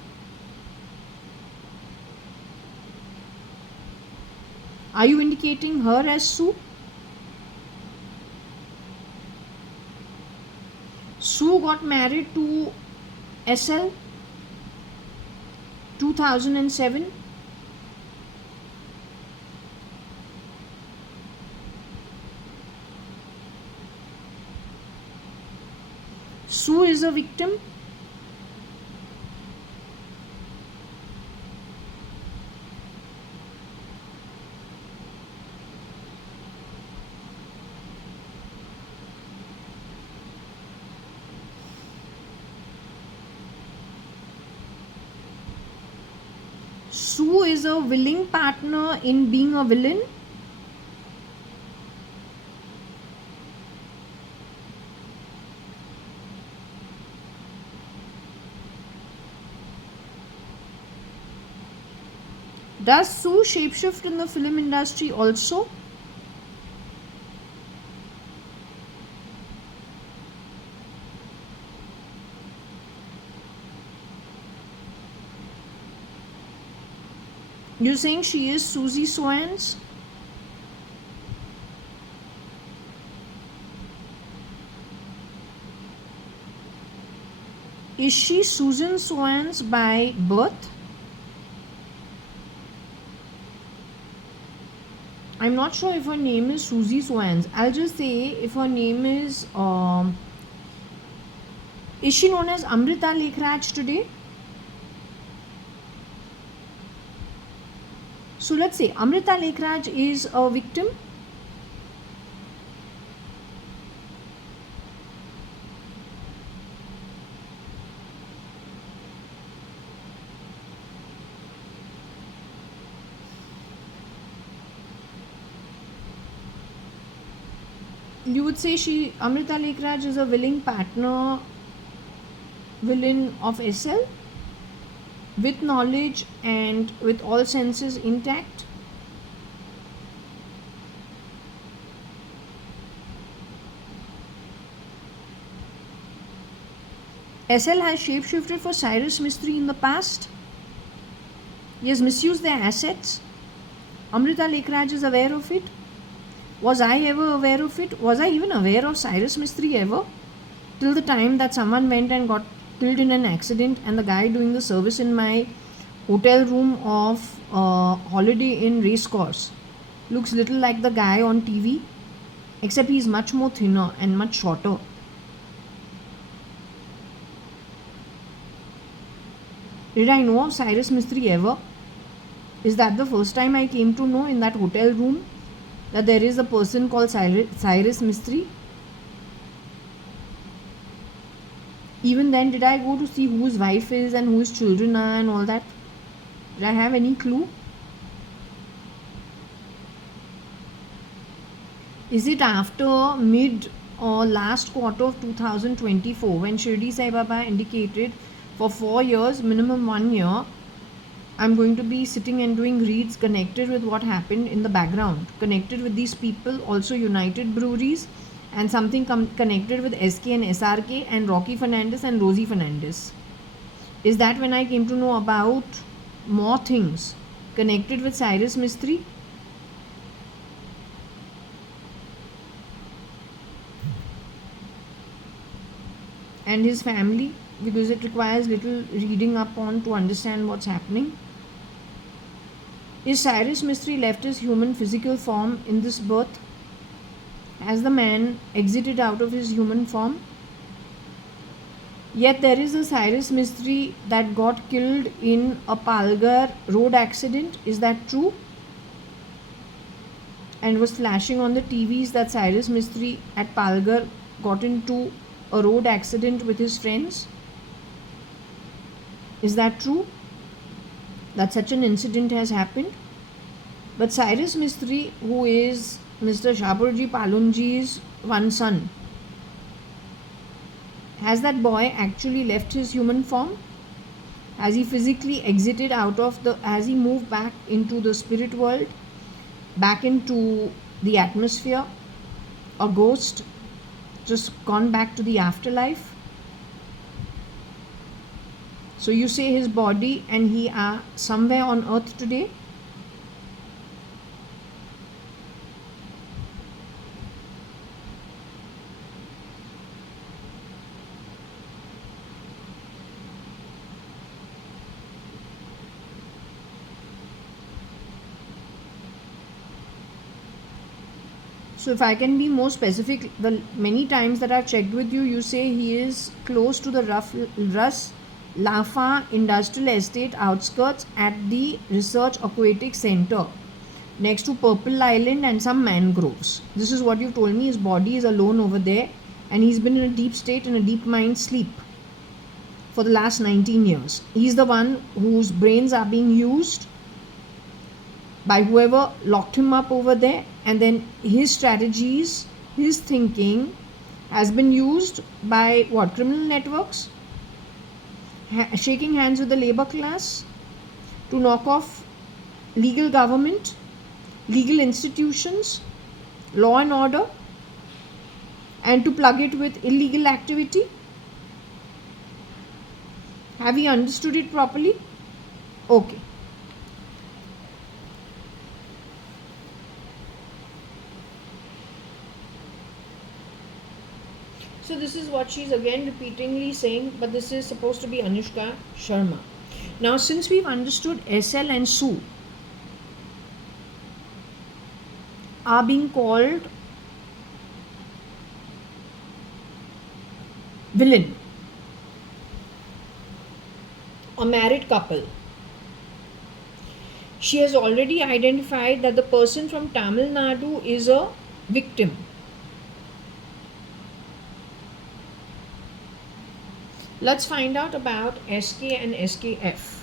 Are you indicating her as Sue? Sue got married to SL 2007. Sue is a victim. Sue is a willing partner in being a villain. Does Sue shapeshift in the film industry also? You're saying she is Susie Soanes? Is she Susan Soanes by birth? I'm not sure if her name is Susie Soanes. I'll just say if her name is she known as Amrita Lekhraj today? So let's say Amrita Lekhraj is a victim. You would say Amrita Lekhraj is a willing partner, villain of SL, with knowledge and with all senses intact. SL has shapeshifted for Cyrus Mistry in the past. He has misused their assets. Amrita Lekhraj is aware of it. Was I ever aware of it? Was I even aware of Cyrus Mistry ever? Till the time that someone went and got killed in an accident, and the guy doing the service in my hotel room of Holiday Inn Racecourse looks little like the guy on TV, except he's much more thinner and much shorter. Did I know of Cyrus Mistry ever? Is that the first time I came to know in that hotel room that there is a person called Cyrus Mistry? Even then, did I go to see who his wife is and who his children are and all that? Did I have any clue? Is it after mid or last quarter of 2024 when Shirdi Sai Baba indicated for 4 years, minimum 1 year, I'm going to be sitting and doing reads connected with what happened in the background, connected with these people, also United Breweries, and something connected with SK and SRK and Rocky Fernandez and Rosie Fernandez? Is that when I came to know about more things connected with Cyrus Mistry? And his family, because it requires little reading up on to understand what's happening. Is Cyrus Mistry left his human physical form in this birth? Has the man exited out of his human form? Yet there is a Cyrus Mistry that got killed in a Palghar road accident. Is that true? And was flashing on the TVs that Cyrus Mistry at Palghar got into a road accident with his friends. Is that true? That such an incident has happened? But Cyrus Mistry, who is Mr. Shaburji Palunji's one son, has that boy actually left his human form? Has he physically exited out of has he moved back into the spirit world, back into the atmosphere, a ghost, just gone back to the afterlife? So you say his body and he are somewhere on earth today? So if I can be more specific, the many times that I've checked with you, you say he is close to the Ras Lafa Industrial Estate outskirts at the Research Aquatic Center next to Purple Island and some mangroves. This is what you've told me. His body is alone over there and he's been in a deep state, in a deep mind sleep for the last 19 years. He's the one whose brains are being used by whoever locked him up over there, and then his strategies, his thinking has been used by what? Criminal networks? Shaking hands with the labor class to knock off legal government, legal institutions, law and order, and to plug it with illegal activity. Have we understood it properly? Okay. So this is what she's again repeatedly saying, but this is supposed to be Anushka Sharma. Now since we've understood SL and Sue are being called villain, a married couple, she has already identified that the person from Tamil Nadu is a victim. Let's find out about SK and SKF.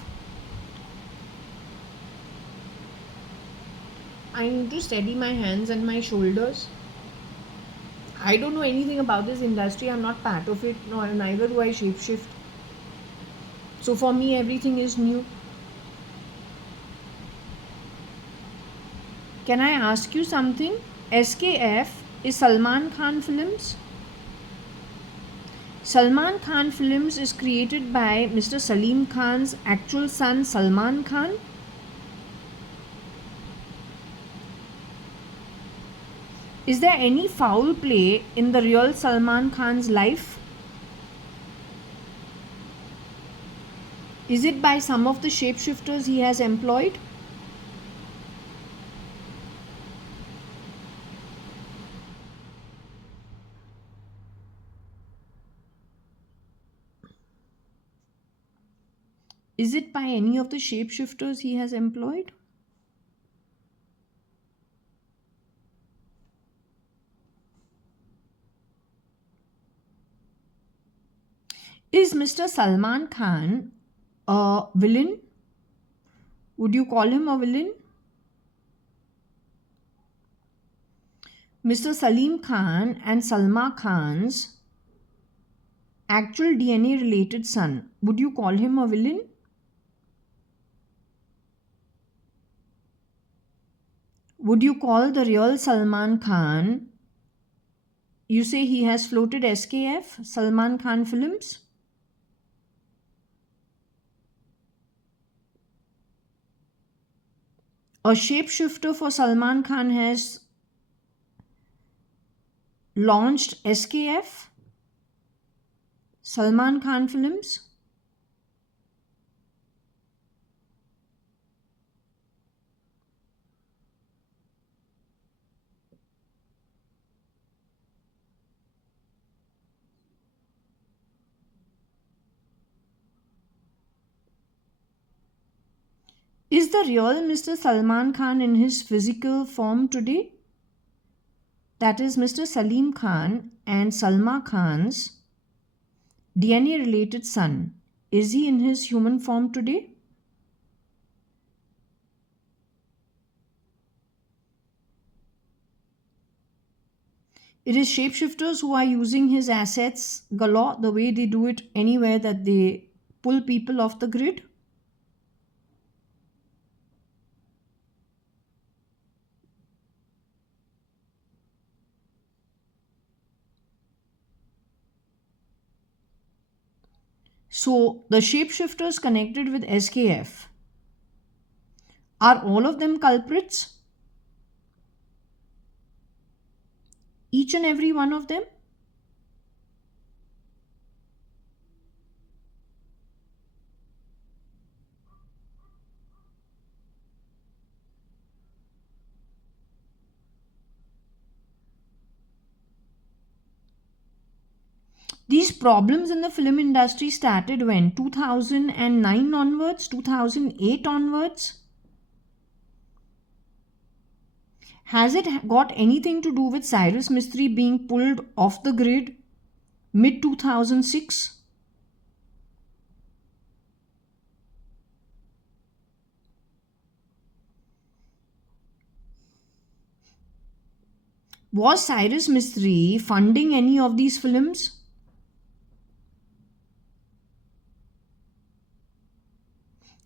I need to steady my hands and my shoulders. I don't know anything about this industry. I'm not part of it, nor neither do I shapeshift. So for me, everything is new. Can I ask you something? SKF is Salman Khan Films. Salman Khan Films is created by Mr. Salim Khan's actual son Salman Khan. Is there any foul play in the real Salman Khan's life? Is it by some of the shapeshifters he has employed? Is it by any of the shapeshifters he has employed? Is Mr. Salman Khan a villain? Would you call him a villain? Mr. Salim Khan and Salma Khan's actual DNA related son, would you call him a villain? Would you call the real Salman Khan? You say he has floated SKF, Salman Khan Films? A shapeshifter for Salman Khan has launched SKF, Salman Khan Films? Is the real Mr. Salman Khan in his physical form today? That is Mr. Salim Khan and Salma Khan's DNA related son. Is he in his human form today? It is shapeshifters who are using his assets galore the way they do it anywhere that they pull people off the grid. So the shapeshifters connected with SKF, are all of them culprits? Each and every one of them? These problems in the film industry started when? 2009 onwards? 2008 onwards? Has it got anything to do with Cyrus Mistry being pulled off the grid mid 2006? Was Cyrus Mistry funding any of these films?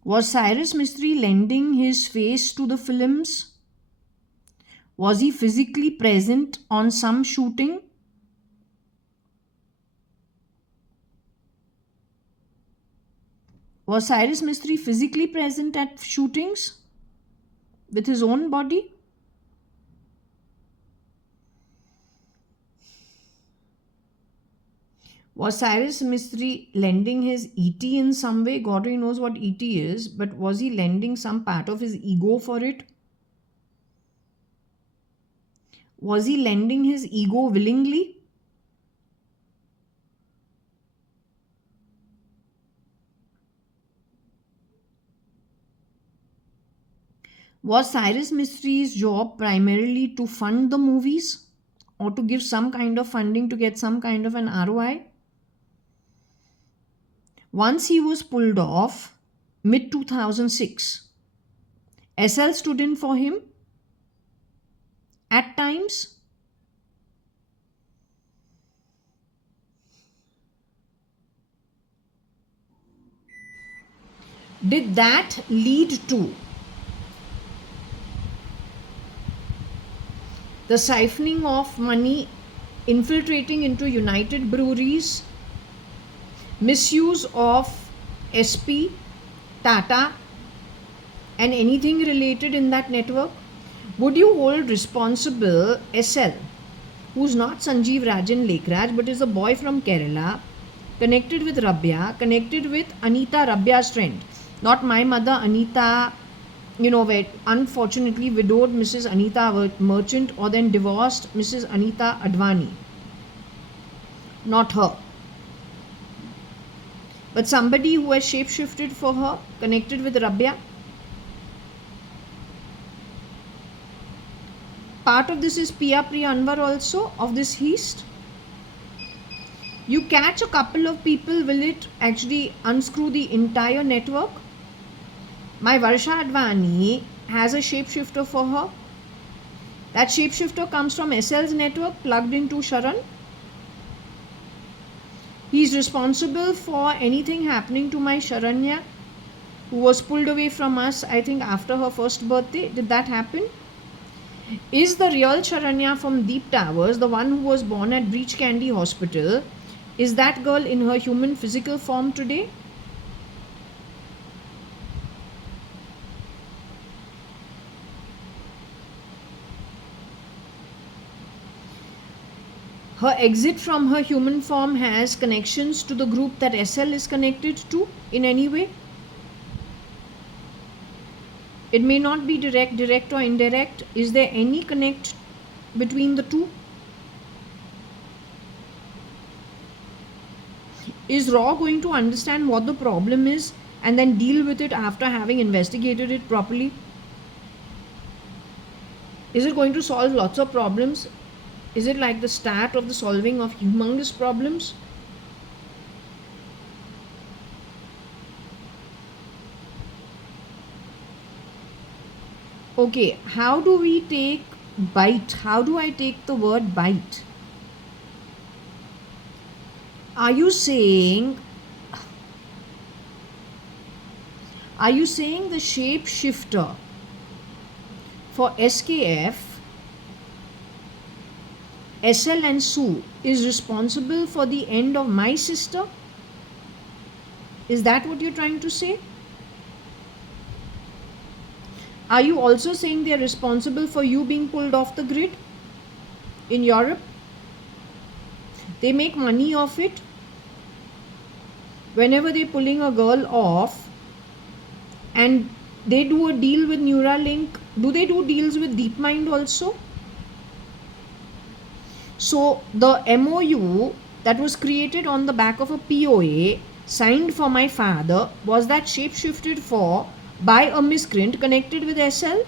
Was Cyrus Mistry lending his face to the films? Was he physically present on some shooting? Was Cyrus Mistry physically present at shootings with his own body? Was Cyrus Mistry lending his ET in some way? God only knows what ET is, but was he lending some part of his ego for it? Was he lending his ego willingly? Was Cyrus Mistry's job primarily to fund the movies or to give some kind of funding to get some kind of an ROI? Once he was pulled off, mid 2006, SL stood in for him at times. did that lead to the siphoning of money infiltrating into United Breweries, misuse of SP, Tata, and anything related in that network? Would you hold responsible SL, who's not Sanjeev Rajan Lekraj but is a boy from Kerala, connected with Rabia, connected with Anita Rabya's friend, not my mother Anita, where unfortunately widowed Mrs. Anita Merchant or then divorced Mrs. Anita Advani. Not her. But somebody who has shapeshifted for her, connected with Rabia. Part of this is Priya Anwar also, of this heist. You catch a couple of people, will it actually unscrew the entire network? My JAYA.ADVANI has a shapeshifter for her. That shapeshifter comes from SL's network plugged into Sharan. He is responsible for anything happening to my Sharanya, who was pulled away from us, I think, after her first birthday. Did that happen? Is the real Sharanya from Deep Towers, the one who was born at Breach Candy Hospital, is that girl in her human physical form today? Her exit from her human form has connections to the group that SL is connected to in any way? It may not be direct or indirect. Is there any connect between the two? Is Raw going to understand what the problem is and then deal with it after having investigated it properly? Is it going to solve lots of problems? Is it like the start of the solving of humongous problems? Okay, how do we take bite? How do I take the word bite? Are you saying the shapeshifter for SKF, SL and Sue is responsible for the end of my sister? Is that what you're trying to say? Are you also saying they're responsible for you being pulled off the grid in Europe? They make money off it. Whenever they're pulling a girl off and they do a deal with Neuralink, do they do deals with DeepMind also? So the MOU that was created on the back of a POA signed for my father, was that shapeshifted for by a miscreant connected with SL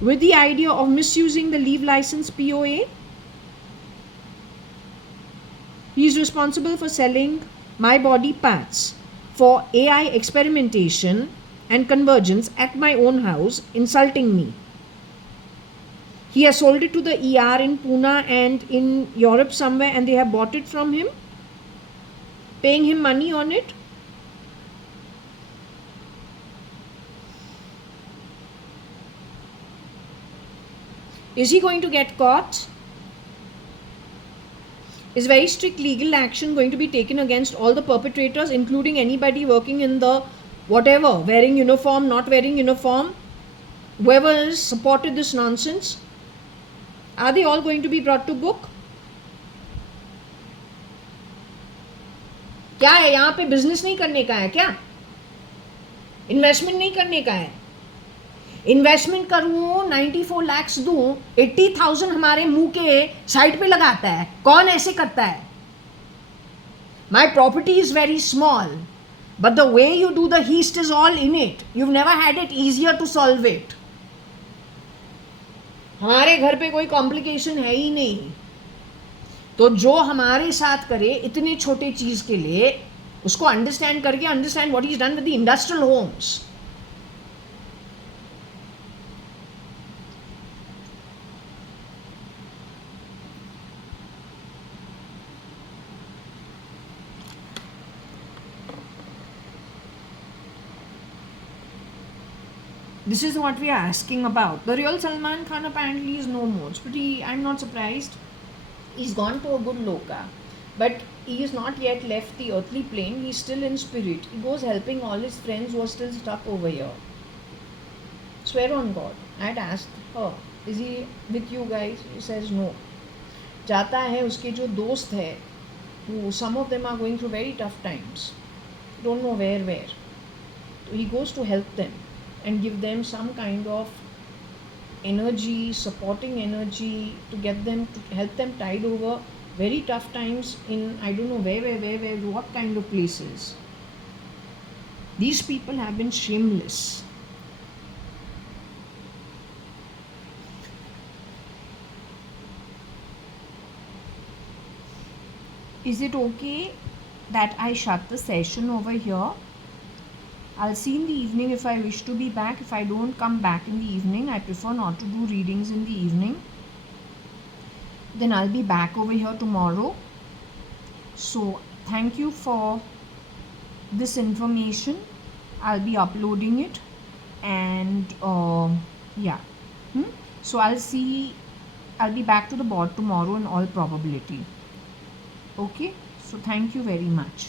with the idea of misusing the leave license POA? He is responsible for selling my body parts for AI experimentation and convergence at my own house, insulting me. He has sold it to the ER in Pune and in Europe somewhere, and they have bought it from him, paying him money on it. Is he going to get caught? Is very strict legal action going to be taken against all the perpetrators, including anybody working in the whatever, wearing uniform, not wearing uniform, whoever has supported this nonsense? Are they all going to be brought to book? क्या है यहाँ पे? Business नहीं करने का है क्या? Investment नहीं करने का है? इन्वेस्टमेंट करूँ, 94 लाख दूँ, 80,000 हमारे मुंह के साइड पे लगाता है. कौन ऐसे करता है? My property is very small, but the way you do the heist is all in it. You've never had it easier to solve it. हमारे घर पे कोई कॉम्प्लिकेशन है ही नहीं. तो जो हमारे साथ करे इतने छोटे चीज के लिए, उसको अंडरस्टैंड करके understand what is done with the industrial homes. This is what we are asking about. The real Salman Khan apparently is no more. But I'm not surprised. He's gone to a good loka. But he is not yet left the earthly plane. He's still in spirit. He goes helping all his friends who are still stuck over here. Swear on God. I had asked her, is he with you guys? She says no. जाता है उसके जो दोस्त है वो some of them are going through very tough times. Don't know where. So he goes to help them and give them some kind of energy, supporting energy to get them to help them tide over very tough times in I don't know where, what kind of places. These people have been shameless. Is it okay that I shut the session over here? I'll see in the evening if I wish to be back. If I don't come back in the evening, I prefer not to do readings in the evening. Then I'll be back over here tomorrow. So thank you for this information. I'll be uploading it, and yeah. So I'll be back to the board tomorrow in all probability. Okay, so thank you very much.